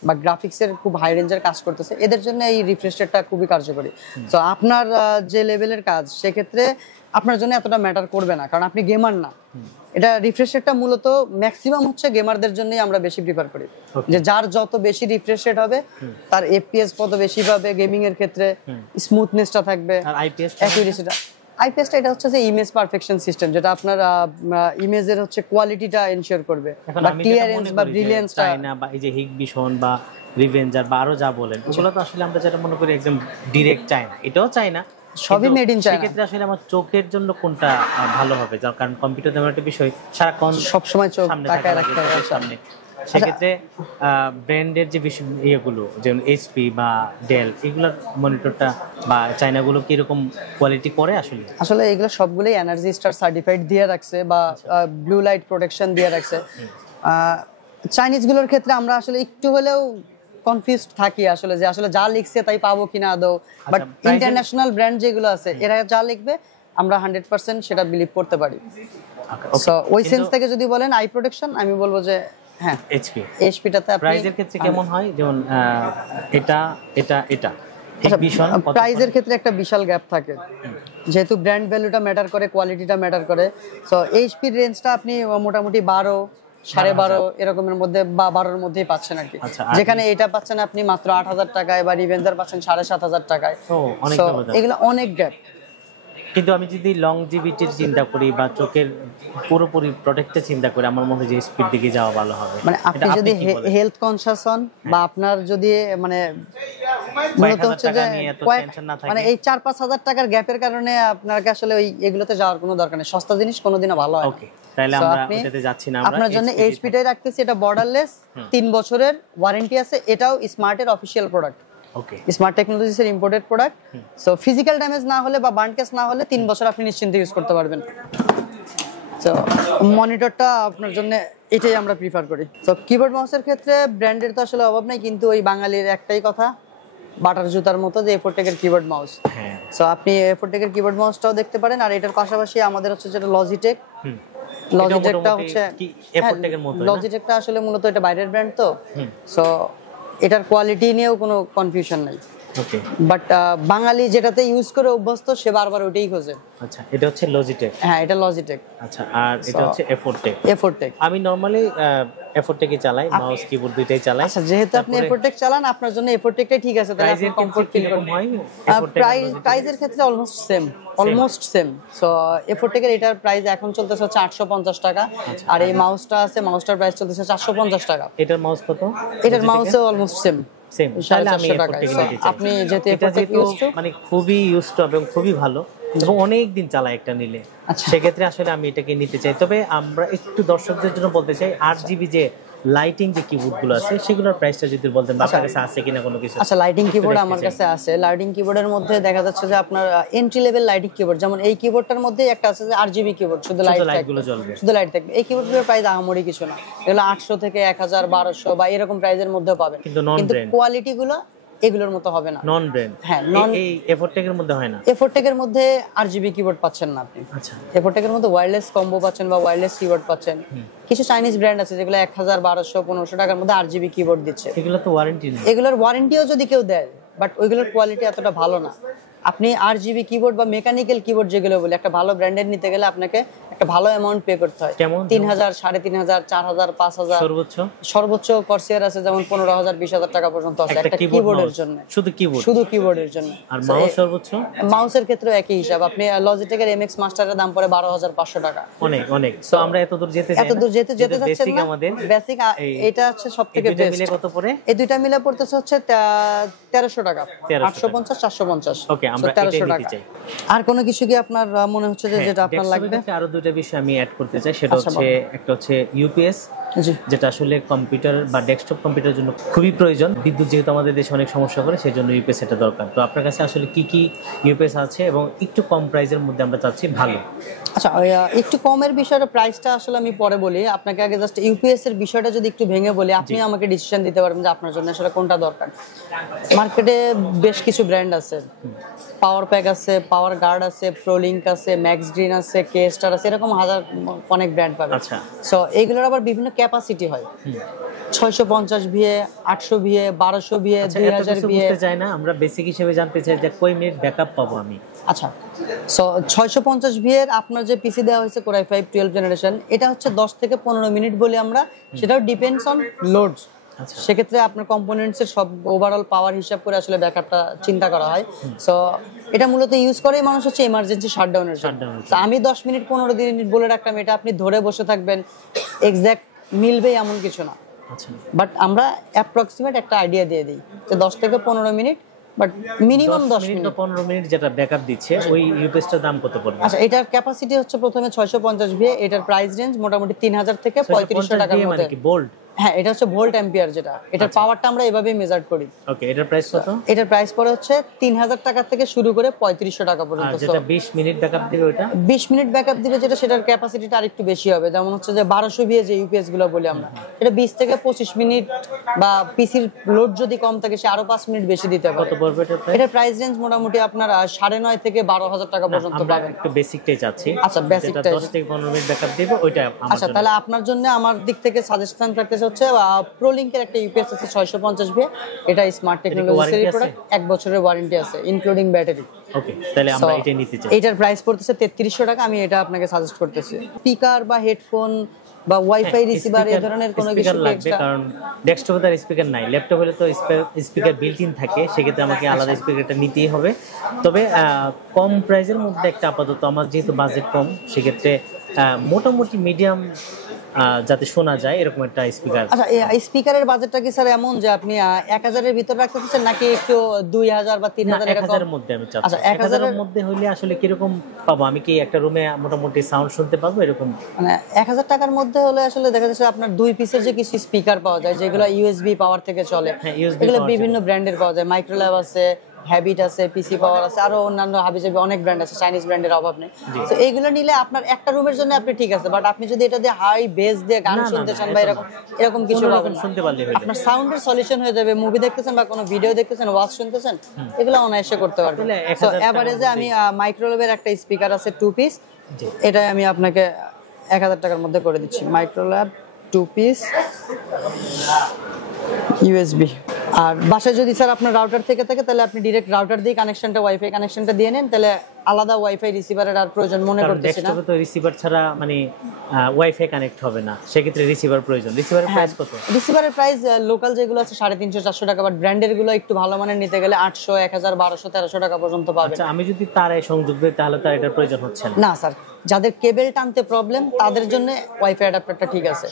বা গ্রাফিক্স এর খুব হাই রেঞ্জের কাজ করতেছে এদের জন্য এই রিফ্রেশ রেটটা খুবই কার্যকরী। তো আপনার যে লেভেলের কাজ সেক্ষেত্রে আপনার জন্য এতটা ম্যাটার করবে না, কারণ আপনি গেমার না। এটা রিফ্রেশ রেটটা মূলত ম্যাক্সিমাম হচ্ছে গেমারদের জন্যই আমরা বেশি প্রিফার করি, যে যার যত বেশি রিফ্রেশ রেট হবে তার এফপিএস কত বেশি পাবে, গেমিং এর ক্ষেত্রে স্মুথনেসটা থাকবে, আর আইপিএস অ্যাকুরেসিটা। আইপিএসটা এটা হচ্ছে যে ইমেজ পারফেকশন সিস্টেম, যেটা আপনার ইমেজের হচ্ছে কোয়ালিটিটা এনশিওর করবে বা ক্লিয়ারেন্স বা ব্রিলিয়েন্সটা। চাইনা বা এই যে হিগভিশন বা রিভেঞ্জার বা আরো যা বলেন, ওগুলো তো আসলে আমরা যেটা মনে করি একদম ডিরেক্ট চাইনা, এটাও চাইনা, সবই মেড ইন চায়না। সেক্ষেত্রে আসলে আমার চোখের জন্য কোনটা ভালো হবে? যার কারণ কম্পিউটার তেমন একটা বিষয় সারাক্ষণ সবসময় চোখ সামনে তাকায় থাকা লাগে, রাখতে হয় চোখের সামনে। সেক্ষেত্রে ব্র্যান্ডের যে বিষয় ইয়েগুলো যেমন এইচপি বা ডেল, এগুলোর মনিটরটা বা চাইনাগুলো কিরকম কোয়ালিটি করে আসলে? আসলে এগুলো সবগুলোই এনার্জি স্টার সার্টিফাইড দিয়ে রাখছে বা ব্লু লাইট প্রোটেকশন দিয়ে রাখছে। চাইনিজ গুলোর ক্ষেত্রে আমরা আসলে একটু হলেও কনফিউজড থাকি আসলে, যে আসলে যা লিখছে তাই পাবো কিনা আদৌ। বাট ইন্টারন্যাশনাল ব্র্যান্ড যেগুলো আছে এরা যা লিখবে আমরা 100% সেটা বিলিভ করতে পারি। সো ওই সেন্স থেকে যদি বলেন আই প্রোটেকশন, আমি বলবো যে হ্যাঁ এইচপি। এইচপিটাতে আপনি প্রাইসের ক্ষেত্রে কেমন হয়? যেমন এটা এটা এটা প্রাইজের ক্ষেত্রে একটা বিশাল গ্যাপ থাকে, যেহেতু ব্র্যান্ড ভ্যালুটা ম্যাটার করে, কোয়ালিটিটা ম্যাটার করে। সো এইচপির রেঞ্জটা আপনি মোটামুটি 12, 12.5 এরকমের মধ্যে বা 12-এর মধ্যেই পাচ্ছেন আর কি। যেখানে এটা পাচ্ছেন আপনি মাত্র 8,000 টাকায় বা রিভেঞ্জার পাচ্ছেন 7,500 টাকায়। এগুলো অনেক গ্যাপ। কিন্তু আমি যদি লংজিভিটির চিন্তা করি বা চোখের পুরোপুরি প্রোটেক্টের চিন্তা করি, আমার মনে হয় যে স্পিড দিকে যাওয়া ভালো হবে। মানে আপনি যদি হেলথ কনসিয়াস হন বা আপনার যদি মানে মূলত হচ্ছে যে মানে এই 4-5 হাজার টাকার গ্যাপের কারণে আপনাকে আসলে ওই এগুলোতে যাওয়ার কোনো দরকার নেই। সস্তা জিনিস কোনোদিনও ভালো হয় না। ওকে, তাহলে আমরা এটাতে যাচ্ছি না। আমরা আপনার জন্য এইচপিটাই রাখতেছি। এটা বর্ডারলেস, 3 বছরের ওয়ারেন্টি আছে। এটাও স্মার্টের অফিশিয়াল প্রোডাক্ট। ওকে, স্মার্ট টেকনোলজিস এর imported product. So physical damage না হলে বা বার্ন কেস না হলে 3 বছর আপনি নিশ্চিন্তে ইউজ করতে পারবেন। তো মনিটরটা আপনার জন্য এটাই আমরা প্রিফার করি। তো কিবোর্ড মাউসের ক্ষেত্রে ব্র্যান্ডের তো আসলে অভাব নাই, কিন্তু ওই বাঙালির একটাই কথা, বাটার জুতার মতো, যে এফোরটেকের কিবোর্ড মাউস। সো আপনি এফোরটেকের কিবোর্ড মাউসটাও দেখতে পারেন। আর এটার পাশাপাশি আমাদের হচ্ছে যেটা লজিটেক, লজিটেকটা হচ্ছে এফোরটেকের মতো। লজিটেকটা আসলে মূলত এটা বাইরের ব্র্যান্ড, তো সো এটার কোয়ালিটি নিয়েও কোনো কনফিউশন নাই। ওকে, বাট বাঙালি যেটাতে ইউজ করে অভ্যস্ত সে বারবার ওইটাই খোঁজে। আচ্ছা, এটা হচ্ছে লজিটেক। হ্যাঁ, এটা লজিটেক। আচ্ছা, আর এটা হচ্ছে এফোরটেক। এফোরটেক আমি নরমালি এফোরটেকই চালাই, মাউস কিবোর্ড দুইটাই চালাই। আচ্ছা, যেহেতু আপনি এফোরটেক চালান আপনার জন্য এফোরটেকটাই ঠিক আছে। তাহলে আপনি কমফোর্ট ফিল করবেন। প্রাইসের ক্ষেত্রে অলমোস্ট সেম। সো এফোরটেকের এটার প্রাইস এখন চলতেছে হচ্ছে 850 টাকা। আর এই মাউসটা আছে, মাউসটার প্রাইস চলতেছে 450 টাকা। এটার মাউস কত? এটার মাউসও অলমোস্ট সেম। তাহলে আমি আপনি যেহেতু এফোরটেক মানে খুবই ইউজ টু এবং খুবই ভালো এবং অনেক দিন চালাই একটা নিলে, সেক্ষেত্রে আসলে আমি এটাকে নিতে চাই। তবে আমরা একটু দর্শকদের জন্য বলতে চাই, 8GB যে লাইটিং যে কিবোর্ড গুলো আছে সেগুলোর প্রাইসটা যদি বলতেন, আপনার কাছে আছে কিনা কোনো কিছু? আচ্ছা, লাইটিং কিবোর্ড আমার কাছে আছে। লাইটিং কিবোর্ডের মধ্যে দেখা যাচ্ছে যে আপনার এন্ট্রি লেভেল লাইটিং কিবোর্ড, যেমন এই কিবোর্ডটার মধ্যে একটা আছে যে 8GB কিবোর্ড, শুধু লাইট গুলো জ্বলবে, শুধু লাইট থাকবে। এই কিবোর্ডগুলোর প্রাইস আহামরি কিছু না, এগুলো 800 থেকে 1000, 1200 বা এরকম প্রাইসের মধ্যে পাবেন। কিন্তু কোয়ালিটি গুলো এগুলোর মতো হবে না। নন ব্র্যান্ড। হ্যাঁ, এই এফোরটেকের মধ্যে হয় না। এফোরটেকের মধ্যে 8GB কিবোর্ড পাচ্ছেন না আপনি। আচ্ছা, এফোরটেকের মধ্যে ওয়্যারলেস কম্বো পাচ্ছেন বা ওয়্যারলেস কিবোর্ড পাচ্ছেন। কিছু চাইনিজ ব্র্যান্ড আছে যেগুলো 1000, 1200, 1500 টাকার মধ্যে 8GB কিবোর্ড দিচ্ছে। এগুলো তো ওয়ারেন্টি নেই। এগুলোর ওয়ারেন্টিও যদি কেউ দেয়, বাট ওইগুলোর কোয়ালিটি এতটা ভালো না। আপনি RGB কিবোর্ড বা মেকানিক্যাল কিবোর্ড যেগুলো বলি, একটা ভালো ব্র্যান্ডের নিতে গেলে আপনাকে একটা ভালো অ্যামাউন্ট পে করতে হয়। কেমন? 3000, 3500, 4000, 5000, সর্বোচ্চ কর্সিয়ার আছে যেমন 15000, 20000 টাকা পর্যন্ত আছে একটা কিবোর্ডের জন্য, শুধু কিবোর্ডের জন্য। আর মাউস সর্বোচ্চ? মাউসের ক্ষেত্রে একই হিসাব। আপনি লজিটেকের MX মাস্টারের দাম পড়ে 12500 টাকা। অনেক। তো আমরা এতদূর যেতে যাচ্ছেন না। বেসিক এটা হচ্ছে সবথেকে বেস্ট। মিলে কত পড়ে? এই দুইটা মিলে পড়তেছে হচ্ছে 1300 টাকা, 850, 450। ওকে, আমরা এটাই নিতে চাই। আর কোনো কিছু কি আপনার মনে হচ্ছে যে যেটা আপনার লাগবে? আরো দুটো বিষয় আমি অ্যাড করতে চাই, সেটা হচ্ছে একটা হচ্ছে ইউপিএস, যেটা আসলে কম্পিউটার বা ডেস্কটপ কম্পিউটারের জন্য খুবই প্রয়োজন। বিদ্যুৎ যেহেতু আমাদের দেশে অনেক সমস্যা করে, সেই জন্য ইউপিএস এটা দরকার। তো আপনার কাছে আসলে কি কি ইউপিএস আছে এবং একটু কম প্রাইসের মধ্যে আমরা চাচ্ছি ভালো? আচ্ছা, একটু কমের বিষয়টা প্রাইসটা আসলে আমি পরে বলি। আপনাকে আগে জাস্ট ইউপিএস এর বিষয়টা যদি একটু ভেঙে বলি, আপনি আমাকে ডিসিশন দিতে পারবেন যে আপনার জন্য আসলে কোনটা দরকার। মার্কেটে বেশ কিছু ব্র্যান্ড আছে, পাওয়ার প্যাক আছে, পাওয়ার গার্ড আছে, প্রোলিঙ্ক আছে, ম্যাক্স গ্রিন আছে, কে স্টার আছে, এরকম অনেক ব্র্যান্ড পাবেন। আচ্ছা, সো এইগুলোর আবার বিভিন্ন ক্যাপাসিটি হয়, 650 ভিএ, 800 ভিএ, 1200 ভিএ, 2000 ভিএ। বুঝতে চাই না, আমরা বেসিক হিসেবে জানতে চাই যে কয় মিনিট ব্যাকআপ পাবো আমি। আচ্ছা, সো 650 ভি এর আপনার যে পিসি দেওয়া হয়েছে Core i5 12 জেনারেশন, এটা হচ্ছে 10 থেকে 15 মিনিট বলি আমরা, সেটাও ডিপেন্ডস অন লোডস। সেক্ষেত্রে আপনার কম্পোনেন্টস এর সব ওভারঅল পাওয়ার হিসাব করে আসলে ব্যাকআপটা চিন্তা করা হয়। সো এটা মূলত ইউজ করে মানুষ হচ্ছে ইমার্জেন্সি শাটডাউনের জন্য। তো আমি 10 মিনিট 15 মিনিট বলে রাখলাম, এটা আপনি ধরে বসে থাকবেন এক্সাক্ট মিলবে এমন কিছু না। বাট আমরা অ্যাপ্রক্সিমেট একটা আইডিয়া দিয়ে দিই যে 10 থেকে 15 minute, but minimum 10 minute 15 minute যেটা ব্যাকআপ দিচ্ছে, ওই ইউপিএসটার দাম কত পড়বে? আচ্ছা, এটার ক্যাপাসিটি হচ্ছে প্রথমে 650 ভি, এটার প্রাইস রেঞ্জ মোটামুটি 3000 থেকে 3500 টাকার মধ্যে। মানে কি বোল্ট? হ্যাঁ, এটা হচ্ছে ভোল্ট অ্যাম্পিয়ার, যেটা এটার পাওয়ারটা আমরা এভাবে মেজার করি। ওকে, এটার প্রাইস কত? এটার প্রাইস পড়ে হচ্ছে 3000 টাকা থেকে শুরু করে 3500 টাকা পর্যন্ত। আর যেটা 20 মিনিট ব্যাকআপ দিবে, ওটা 20 মিনিট ব্যাকআপ দিবে, যেটা সেটার ক্যাপাসিটিটা আরেকটু বেশি হবে। যেমন হচ্ছে যে 1200 ভি যে ইউপিএস গুলো বলি আমরা, এটা 20 থেকে 25 মিনিট, বা পিসির লোড যদি কম থাকে সে আরো 5 মিনিট বেশি দিতে পারে। কত পড়বে এটার প্রাইস? এটার প্রাইস রেঞ্জ মোটামুটি আপনার 9.5 থেকে 12000 টাকা পর্যন্ত পাবেন। একটু বেসিকটাই চাচ্ছি। আচ্ছা, বেসিকটা 10 থেকে 15 মিনিট ব্যাকআপ দিবে, ওইটা আমার। আচ্ছা, তাহলে আপনার জন্য আমার দিক থেকে সাজেশন থাকতেছে হচ্ছে প্রোলিঙ্কের একটা ইউপিএস আছে 650 ভি, এটা স্মার্ট টেকনোলজির প্রোডাক্ট, 1 বছরের ওয়ারেন্টি আছে ইনক্লুডিং ব্যাটারি। ওকে, তাহলে আমরা এটা নিতে চাই। এটার প্রাইস পড়তেছে 3300 টাকা। আমি এটা আপনাকে সাজেস্ট করতেছি। স্পিকার বা হেডফোন বা ওয়াইফাই রিসিভার এই ধরনের কোনো কিছু লাগবে, কারণ ডেস্কটপে তার স্পিকার নাই। ল্যাপটপ হলে তো স্পিকার বিল্ট ইন থাকে, সেক্ষেত্রে আমাকে আলাদা স্পিকারটা নিতেই হবে। তবে কম প্রাইসের মধ্যে একটা, আপাতত আমার যেহেতু বাজেট কম, সেক্ষেত্রে মোটামুটি মিডিয়াম যাতে শোনা যায় এরকম একটা স্পিকার। আচ্ছা, এই স্পিকারের বাজেটটা কি স্যার এমন যে আপনি 1000 এর ভিতর রাখতে চাচ্ছেন নাকি একটু 2000 বা 3000 এরকম? 1000 এর মধ্যে আমি চাচ্ছি। আচ্ছা, 1000 এর মধ্যে হইলে আসলে কিরকম পাবো? আমি কি একটা রুমে মোটামুটি সাউন্ড শুনতে পারবো এরকম? মানে 1000 টাকার মধ্যে হলে আসলে দেখা যাচ্ছে আপনার 2 পিসের যে কিছু স্পিকার পাওয়া যায়, যেগুলো ইউএসবি পাওয়ার থেকে চলে, এগুলো বিভিন্ন ব্র্যান্ডের পাওয়া যায়। মাইক্রোল্যাব আছে, হ্যাবিট আছে, পিসি পাওয়ার আছে, আরো অন্যান্য হাবিজাবি অনেক ব্র্যান্ড আছে, চাইনিজ ব্র্যান্ডের অভাব নেই। তো এইগুলো নিলে আপনার একটা রুমের জন্য আপনি ঠিক আছে, বাট আপনি যদি এটা দিয়ে হাই বেস দিয়ে গান শুনতে চান বা এরকম কিছু পাবেন না। শুনতে পারলে হলো, আপনার সাউন্ডের সলিউশন হয়ে যাবে। মুভি দেখতেছেন বা কোনো ভিডিও দেখতেছেন, ওয়াচ শুনতেছেন, এগুলো অনায়াসে করতে পারবেন। সো এভারেজে আমি মাইক্রোল্যাবের একটা স্পিকার আছে 2 পিস, এটাই আমি আপনাকে 1000 টাকার মধ্যে করে দিচ্ছি। Microlab 2 piece USB. আর বাসায় যদি স্যার আপনার রাউটার থেকে থাকে, তাহলে আপনি ডাইরেক্ট রাউটার দিয়ে কানেকশনটা, ওয়াইফাই কানেকশনটা দিয়ে নেন, তাহলে আলাদা ওয়াইফাই রিসিভারের আর প্রয়োজন মনে করতেছি না। ডেস্কটপে তো রিসিভার ছাড়া মানে ওয়াইফাই কানেক্ট হবে না, সেক্ষেত্রে রিসিভার প্রয়োজন। রিসিভারের প্রাইস কত? রিসিভারের প্রাইস লোকাল যেগুলো আছে 350-400 টাকা, বাট ব্র্যান্ডের গুলো একটু ভালো মানের নিতে গেলে 800, 1000, 1200, 1300 টাকা পর্যন্ত পাবেন। আচ্ছা, আমি যদি তারে সংযোগ দিই তাহলে তার এটার প্রয়োজন হচ্ছে না? না স্যার, যাদের কেবল টানতে প্রবলেম তাদের জন্য ওয়াইফাই অ্যাডাপ্টারটা ঠিক আছে।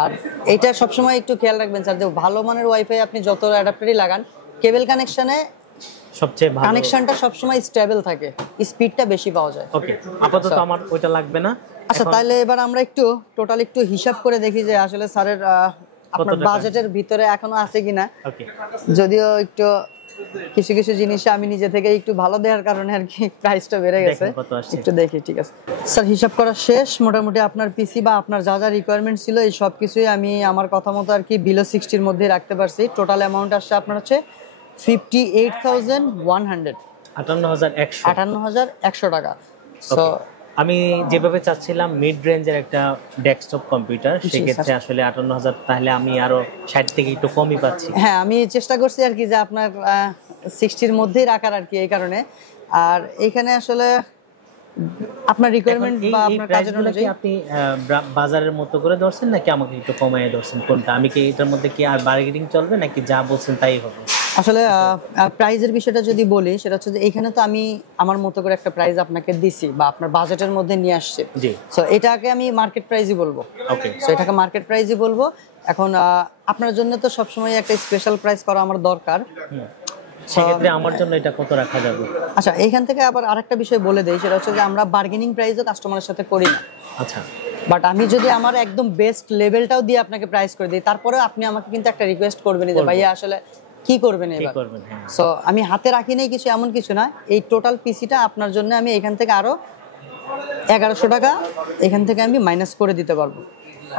আর এটা সবসময় একটু খেয়াল রাখবেন স্যার, যে ভালো মানের ওয়াইফাই আপনি যত অ্যাডাপ্টারই লাগান, কেবল কানেকশনে সবচেয়ে ভালো কানেকশনটা সবসময় স্টেবল থাকে, স্পিডটা বেশি পাওয়া যায়। ওকে, আপাতত আমার ওইটা লাগবে না। আচ্ছা, তাহলে এবার আমরা একটু টোটাল একটু হিসাব করে দেখি যে আসলে স্যারের আপনার বাজেটের ভিতরে এখনো আছে কিনা। ওকে, যদিও একটু কিছু কিছু জিনিস আমি নিজে থেকে একটু ভালো দেওয়ার কারণে আর কি প্রাইসটা বেড়ে গেছে, একটু দেখি। ঠিক আছে স্যার, হিসাব করা শেষ। মোটামুটি আপনার পিসি বা আপনার যা যা রিকোয়ারমেন্ট ছিল এই সব কিছুই আমি আমার কথা মতো আর কি বিলো 60-র মধ্যে রাখতে পারছি। টোটাল অ্যামাউন্ট আসছে আপনার হচ্ছে 58,100, 58,100 টাকা। সো আমি যেভাবে চাচ্ছিলাম মিড রেঞ্জের একটা ডেস্কটপ কম্পিউটার, সেক্ষেত্রে আসলে 58,000, তাহলে আমি আরো 60 থেকে একটু কমই পাচ্ছি। হ্যাঁ, আমি চেষ্টা করছি আর কি যে আপনার 60-র মধ্যেই রাখার আর কি, এই কারণে। আর এখানে আসলে আপনার রিকোয়ারমেন্ট বা আপনার কাজের অনুযায়ী আপনি বাজারের মতো করে ধরছেন নাকি আমাকে একটু কমায় ধরছেন কোনটা? আমি কি এটার মধ্যে কি আর বার্গেনিং চলবে নাকি যা বলছেন তাই হবে? আসলে প্রাইজের বিষয়টা যদি বলি সেটা হচ্ছে যে এখানে তো আমি আমার মতো করে একটা প্রাইস আপনাকে দিছি বা আপনার বাজেটের মধ্যে নিয়ে আসছে, জি। সো এটাকে আমি মার্কেট প্রাইসই বলবো। ওকে, সো এটাকে মার্কেট প্রাইসই বলবো। এখন আপনার জন্য তো সবসময় একটা স্পেশাল প্রাইস করা আমার দরকার। সেক্ষেত্রে আমার জন্য এটা কত রাখা যাবে? আচ্ছা, এইখান থেকে আবার আরেকটা বিষয় বলে দেই, সেটা হচ্ছে যে আমরা বার্গেনিং প্রাইসও কাস্টমারের সাথে করি না। আচ্ছা, বাট আমি যদি আমার একদম বেস্ট লেভেলটাও দিয়ে আপনাকে প্রাইস করে দিই, তারপরেও আপনি আমাকে কিন্তু একটা রিকোয়েস্ট করবেন যে ভাইয়া আসলে কি করবেন এবার। সো আমি হাতে রাখি নাই কিছু, এমন কিছু না। এই টোটাল পিসিটা আপনার জন্য আমি এখান থেকে আরো 1100 টাকা এখান থেকে আমি মাইনাস করে দিতে পারবো।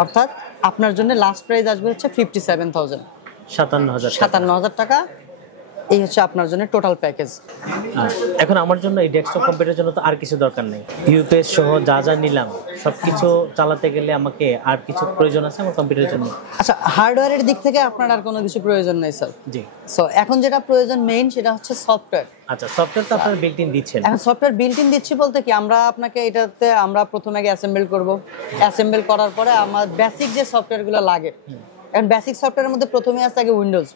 অর্থাৎ আপনার জন্য লাস্ট প্রাইস আসবে হচ্ছে 57,000, 57,000 টাকা। এই হচ্ছে আপনার জন্য টোটাল প্যাকেজ। এখন আমার জন্য এই ডেস্কটপ কম্পিউটারের জন্য তো আর কিছু দরকার নেই, ইউপিএস সহ যা যা নিলাম সবকিছু চালাতে গেলে আমাকে আর কিছু প্রয়োজন আছে আমার কম্পিউটারের জন্য? আচ্ছা, হার্ডওয়্যারের দিক থেকে আপনার আর কোনো কিছু প্রয়োজন নেই স্যার। জি। সো এখন যেটা প্রয়োজন মেইন সেটা হচ্ছে সফটওয়্যার। আচ্ছা, সফটওয়্যার তো আপনারা বিল্ট ইন দিচ্ছেন। এখন সফটওয়্যার বিল্ট ইন দিচ্ছি বলতে কি, আমরা আপনাকে এটাতে আমরা প্রথমে আগে অ্যাসেম্বল করব, অ্যাসেম্বল করার পরে আমার বেসিক যে সফটওয়্যারগুলো লাগে, এখন বেসিক সফটওয়্যারের মধ্যে প্রথমে আসে আগে উইন্ডোজ।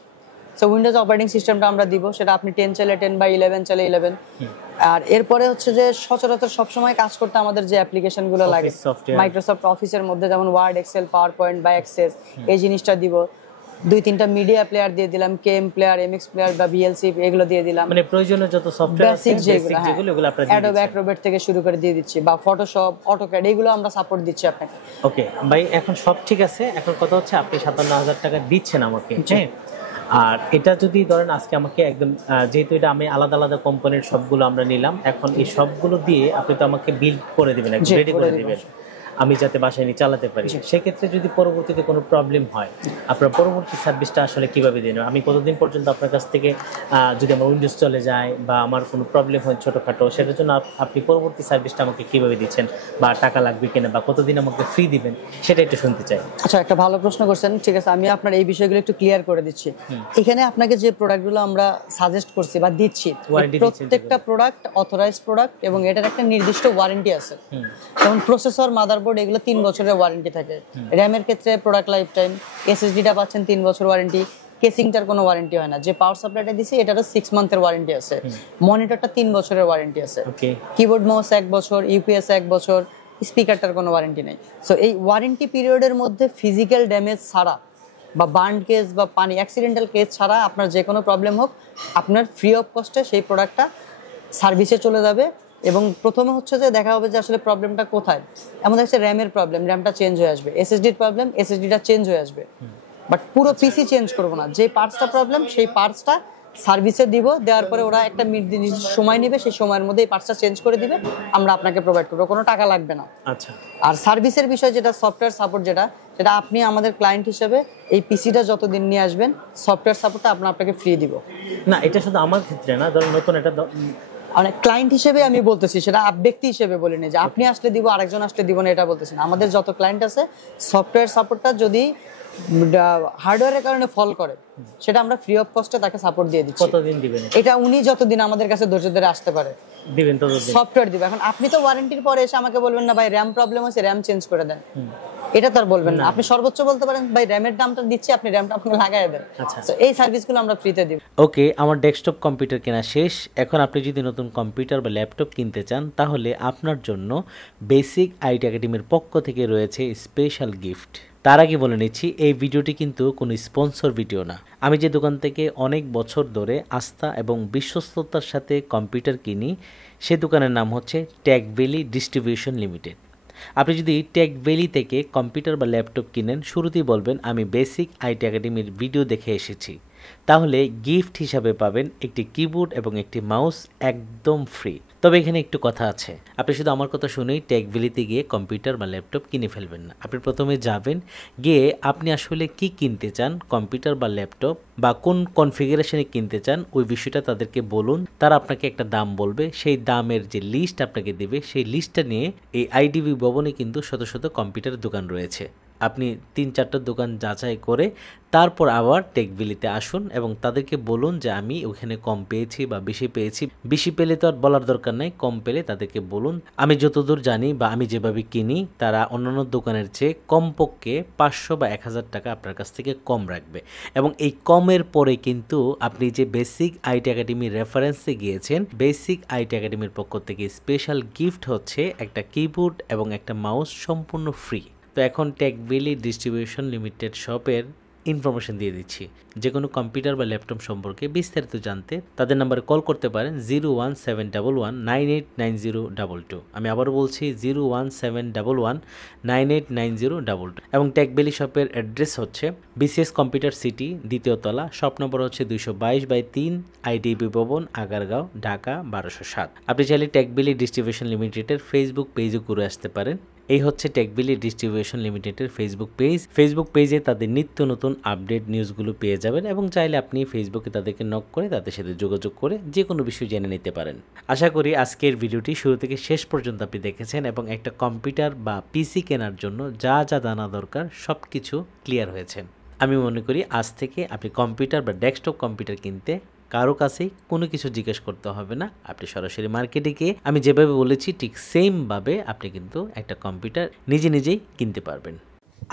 সো উইন্ডোজ অপারেটিং সিস্টেমটা আমরা দিব, সেটা আপনি 10 চাইলে 10 বা 11 চাইলে 11। আর এরপরে হচ্ছে যে সচরাচর সবসময় কাজ করতে আমাদের যে অ্যাপ্লিকেশনগুলো লাগে মাইক্রোসফট অফিসের মধ্যে, যেমন ওয়ার্ড, এক্সেল, পাওয়ার পয়েন্ট বা অ্যাক্সেস, এই জিনিসটা দিব। 2-3টা মিডিয়া প্লেয়ার দিয়ে দিলাম, কেএম প্লেয়ার, এমএক্স প্লেয়ার বা ভিএলসি, এগুলো দিয়ে দিলাম। মানে প্রয়োজনীয় যত সফটওয়্যার আছে বেসিক যেগুলো এগুলো আপনারা দিয়ে দিচ্ছেন। অ্যাডোব অ্যাক্রোবেট থেকে শুরু করে দিয়ে দিচ্ছি, বা ফটোশপ, অটোক্যাড, এগুলো আমরা সাপোর্ট দিচ্ছি আপনাকে। ওকে ভাই, এখন সব ঠিক আছে। এখন কথা হচ্ছে আপনি 57,000 টাকা দিচ্ছেন আমাকে, হ্যাঁ? আর এটা যদি ধরেন আজকে আমাকে একদম, যেহেতু এটা আমি আলাদা আলাদা কোম্পানির সবগুলো আমরা নিলাম, এখন এই সবগুলো দিয়ে আপনি তো আমাকে বিল্ড করে দিবেন, একদম রেডি করে দিবেন, আমি যাতে বাসায় নিয়ে চালাতে পারি। সেক্ষেত্রে যদি পরবর্তীতে কোনো প্রবলেম হয়, আপনার পরবর্তী সার্ভিসটা আসলে কিভাবে দিন? আমি কতদিন পর্যন্ত আপনার কাছ থেকে, যদি আমার উইন্ডোজ চলে যায় বা আমার কোনো প্রবলেম হয় ছোটোখাটো, সেটার জন্য আপনি পরবর্তী সার্ভিসটা আমাকে কিভাবে দিচ্ছেন, বা টাকা লাগবে কিনা, বা কতদিন আমাকে ফ্রি দিবেন, সেটা একটু শুনতে চাই। আচ্ছা, একটা ভালো প্রশ্ন করছেন। ঠিক আছে, আমি আপনার এই বিষয়গুলো একটু ক্লিয়ার করে দিচ্ছি। এখানে আপনাকে যে প্রোডাক্টগুলো আমরা সাজেস্ট করছি বা দিচ্ছি, প্রত্যেকটা প্রোডাক্ট অথরাইজড প্রোডাক্ট এবং এটার একটা নির্দিষ্ট ওয়ারেন্টি আছে। যেমন প্রসেসর, মাদারবোর্ড, এগুলো 3 বছরের ওয়ারেন্টি থাকে। র্যামের ক্ষেত্রে প্রোডাক্ট লাইফ টাইম, এসএসডিটা পাচ্ছেন 3 বছর ওয়ারেন্টি, কেসিংটার কোনো ওয়ারেন্টি হয় না। যে পাওয়ার সাপ্লাইটা দিছি এটারও 6 মান্থের ওয়ারেন্টি আছে, মনিটরটা 3 বছরের ওয়ারেন্টি আছে, কিবোর্ড মাউস 1 বছর, ইউপিএস 1 বছর, স্পিকারটার কোনো ওয়ারেন্টি নাই। সো এই ওয়ারেন্টি পিরিয়ডের মধ্যে ফিজিক্যাল ড্যামেজ ছাড়া বা বার্ন কেস বা পানি অ্যাক্সিডেন্টাল কেস ছাড়া আপনার যে কোনো প্রবলেম হোক, আপনার ফ্রি অফ কস্টে সেই প্রোডাক্টটা সার্ভিসে চলে যাবে। এবং প্রথমে হচ্ছে যে দেখা হবে যে আসলে প্রবলেমটা কোথায়। এমন দেখছে র্যামের প্রবলেম, র্যামটা চেঞ্জ হয়ে আসবে, এসএসডির প্রবলেম, এসএসডিটা চেঞ্জ হয়ে আসবে, বাট পুরো পিসি চেঞ্জ করবো না। যে পার্টসটা প্রবলেম সেই পার্টসটা সার্ভিসে দিব, দেওয়ার পরে ওরা একটা নির্দিষ্ট সময় নেবে, সেই সময়ের মধ্যে এই পার্টসটা চেঞ্জ করে দিবে, আমরা আপনাকে প্রোভাইড করবো, কোনো টাকা লাগবে না। আচ্ছা। আর সার্ভিসের বিষয় যেটা সফটওয়্যার সাপোর্ট, সেটা আপনি আমাদের ক্লায়েন্ট হিসেবে এই পিসিটা যতদিন নিয়ে আসবেন সফটওয়্যার সাপোর্টটা আপনাকে ফ্রি দিব। না, এটা শুধু আমার ক্ষেত্রে না, ধরুন নতুন এটা অনেক ক্লায়েন্ট হিসেবে আমি বলতেছি, সেটা ব্যক্তি হিসেবে বলিনি যে আপনি আসলে দিব আরেকজন আসলে দিব না, এটা বলতেছি না। আমাদের যত ক্লায়েন্ট আছে সফটওয়্যার সাপোর্টটা যদি হার্ডওয়্যারের কারণে ফল করে, সেটা আমরা ফ্রি অফ কস্টে তাকে সাপোর্ট দিয়ে দিচ্ছি। কতদিন দিবেন এটা? উনি যতদিন আমাদের কাছে ধৈর্য ধরে আসতে পারে দিবেন ততদিন সফটওয়্যার দিবে। এখন আপনি তো ওয়ারেন্টির পরে এসে আমাকে বলবেন না ভাই র্যাম প্রবলেম হয়েছে, র্যাম চেঞ্জ করে দেন, এটা তো আর বলবেন না। আপনি সর্বোচ্চ বলতে পারেন ভাই র্যামের দামটা দিচ্ছি, আপনি র্যামটা আপনাকে লাগায় দেন। আচ্ছা, তো এই সার্ভিসগুলো আমরা ফ্রিতে দিব। ওকে, আমার ডেস্কটপ কম্পিউটার কেনা শেষ। এখন আপনি যদি নতুন কম্পিউটার বা ল্যাপটপ কিনতে চান, তাহলে আপনার জন্য বেসিক আইটি একাডেমির পক্ষ থেকে রয়েছে স্পেশাল গিফট। তার আগে বলে নিচ্ছি, এই ভিডিওটি কিন্তু কোনো স্পন্সর ভিডিও না। আমি যে দোকান থেকে অনেক বছর ধরে আস্থা এবং বিশ্বস্ততার সাথে কম্পিউটার কিনি, সে দোকানের নাম হচ্ছে টেক ভ্যালি ডিস্ট্রিবিউশন লিমিটেড। আপনি যদি টেক ভ্যালি থেকে কম্পিউটার বা ল্যাপটপ কিনেন, শুরুতেই বলবেন আমি বেসিক আইটি একাডেমির ভিডিও দেখে এসেছি, তাহলে গিফট হিসাবে পাবেন একটি কিবোর্ড এবং একটি মাউস একদম ফ্রি। তবে এখানে একটু কথা আছে, আপনি শুধু আমার কথা শুনেই টেক ভ্যালিতে গিয়ে কম্পিউটার বা ল্যাপটপ কিনে ফেলবেন না। আপনি প্রথমে যাবেন, গিয়ে আপনি আসলে কি কিনতে চান, কম্পিউটার বা ল্যাপটপ, বা কোন কনফিগারেশনে কিনতে চান, ওই বিষয়টা তাদেরকে বলুন। তারা আপনাকে একটা দাম বলবে, সেই দামের যে লিস্ট আপনাকে দেবে, সেই লিস্টটা নিয়ে এই আইডিবি ভবনে কিন্তু শত শত কম্পিউটার দোকান রয়েছে। আপনি 3-4টা দোকান যাচাই করে তারপর আবার টেকবিলিতে আসুন এবং তাদেরকে বলুন যে আমি ওখানে কম পেয়েছি বা বেশি পেয়েছি। বেশি পেলে তো আর বলার দরকার নাই, কম পেলে তাদেরকে বলুন আমি যতদূর জানি বা আমি যেভাবে কিনি তারা অন্যান্য দোকানের চেয়ে কমপক্ষে 500 বা 1000 টাকা আপনার কাছ থেকে কম রাখবে। এবং এই কমের পরে কিন্তু আপনি যে বেসিক আইটি একাডেমি রেফারেন্সে গিয়েছেন, বেসিক আইটি একাডেমির পক্ষ থেকে স্পেশাল গিফট হচ্ছে একটা কিবোর্ড এবং একটা মাউস সম্পূর্ণ ফ্রি। তো এখন টেকবিলি ডিস্ট্রিবিউশন লিমিটেড শপের ইনফরমেশন দিয়ে দিচ্ছি। যে কোনো কম্পিউটার বা ল্যাপটপ সম্পর্কে বিস্তারিত জানতে তাদের নাম্বারে কল করতে পারেন 01711989022। আমি আবার বলছি 01711989022। এবং টেকবিলি শপের অ্যাড্রেস হচ্ছে বিসিএস কম্পিউটার সিটি, দ্বিতীয় তলা, শপ নম্বর হচ্ছে 222/3, আইডিবি ভবন, আগারগাঁও, ঢাকা 1207। আপনি চাইলে টেকবিলি ডিস্ট্রিবিউশন লিমিটেডের ফেসবুক পেজও ঘুরে আসতে পারেন। এই হচ্ছে টেকবিলি ডিস্ট্রিবিউশন লিমিটেডের ফেসবুক পেজ। ফেসবুক পেজে তাদের নিত্য নতুন আপডেট নিউজগুলো পেয়ে যাবেন এবং চাইলে আপনি ফেসবুকে তাদেরকে নক করে তাদের সাথে যোগাযোগ করে যে কোনো বিষয় জেনে নিতে পারেন। আশা করি আজকের ভিডিওটি শুরু থেকে শেষ পর্যন্ত আপনি দেখেছেন এবং একটা কম্পিউটার বা পিসি কেনার জন্য যা যা জানা দরকার সব কিছু ক্লিয়ার হয়েছেন। আমি মনে করি আজ থেকে আপনি কম্পিউটার বা ডেস্কটপ কম্পিউটার কিনতে কারো কাছেই কোনো কিছু জিজ্ঞেস করতে হবে না। আপনি সরাসরি মার্কেটে গিয়ে আমি যেভাবে বলেছি ঠিক সেমভাবে আপনি কিন্তু একটা কম্পিউটার নিজেই কিনতে পারবেন।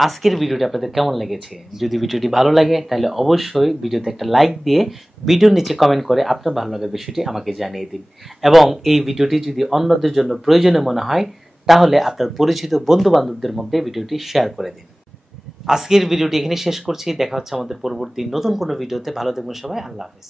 আজকের ভিডিওটি আপনাদের কেমন লেগেছে? যদি ভিডিওটি ভালো লাগে তাহলে অবশ্যই ভিডিওতে একটা লাইক দিয়ে ভিডিওর নিচে কমেন্ট করে আপনার ভালো লাগার বিষয়টি আমাকে জানিয়ে দিন। এবং এই ভিডিওটি যদি অন্যদের জন্য প্রয়োজনীয় মনে হয় তাহলে আপনার পরিচিত বন্ধু বান্ধবদের মধ্যে ভিডিওটি শেয়ার করে দিন। আজকের ভিডিওটি এখানে শেষ করছি। দেখা হচ্ছে আমাদের পরবর্তী নতুন কোনো ভিডিওতে। ভালো থাকবেন সবাই। আল্লাহ হাফেজ।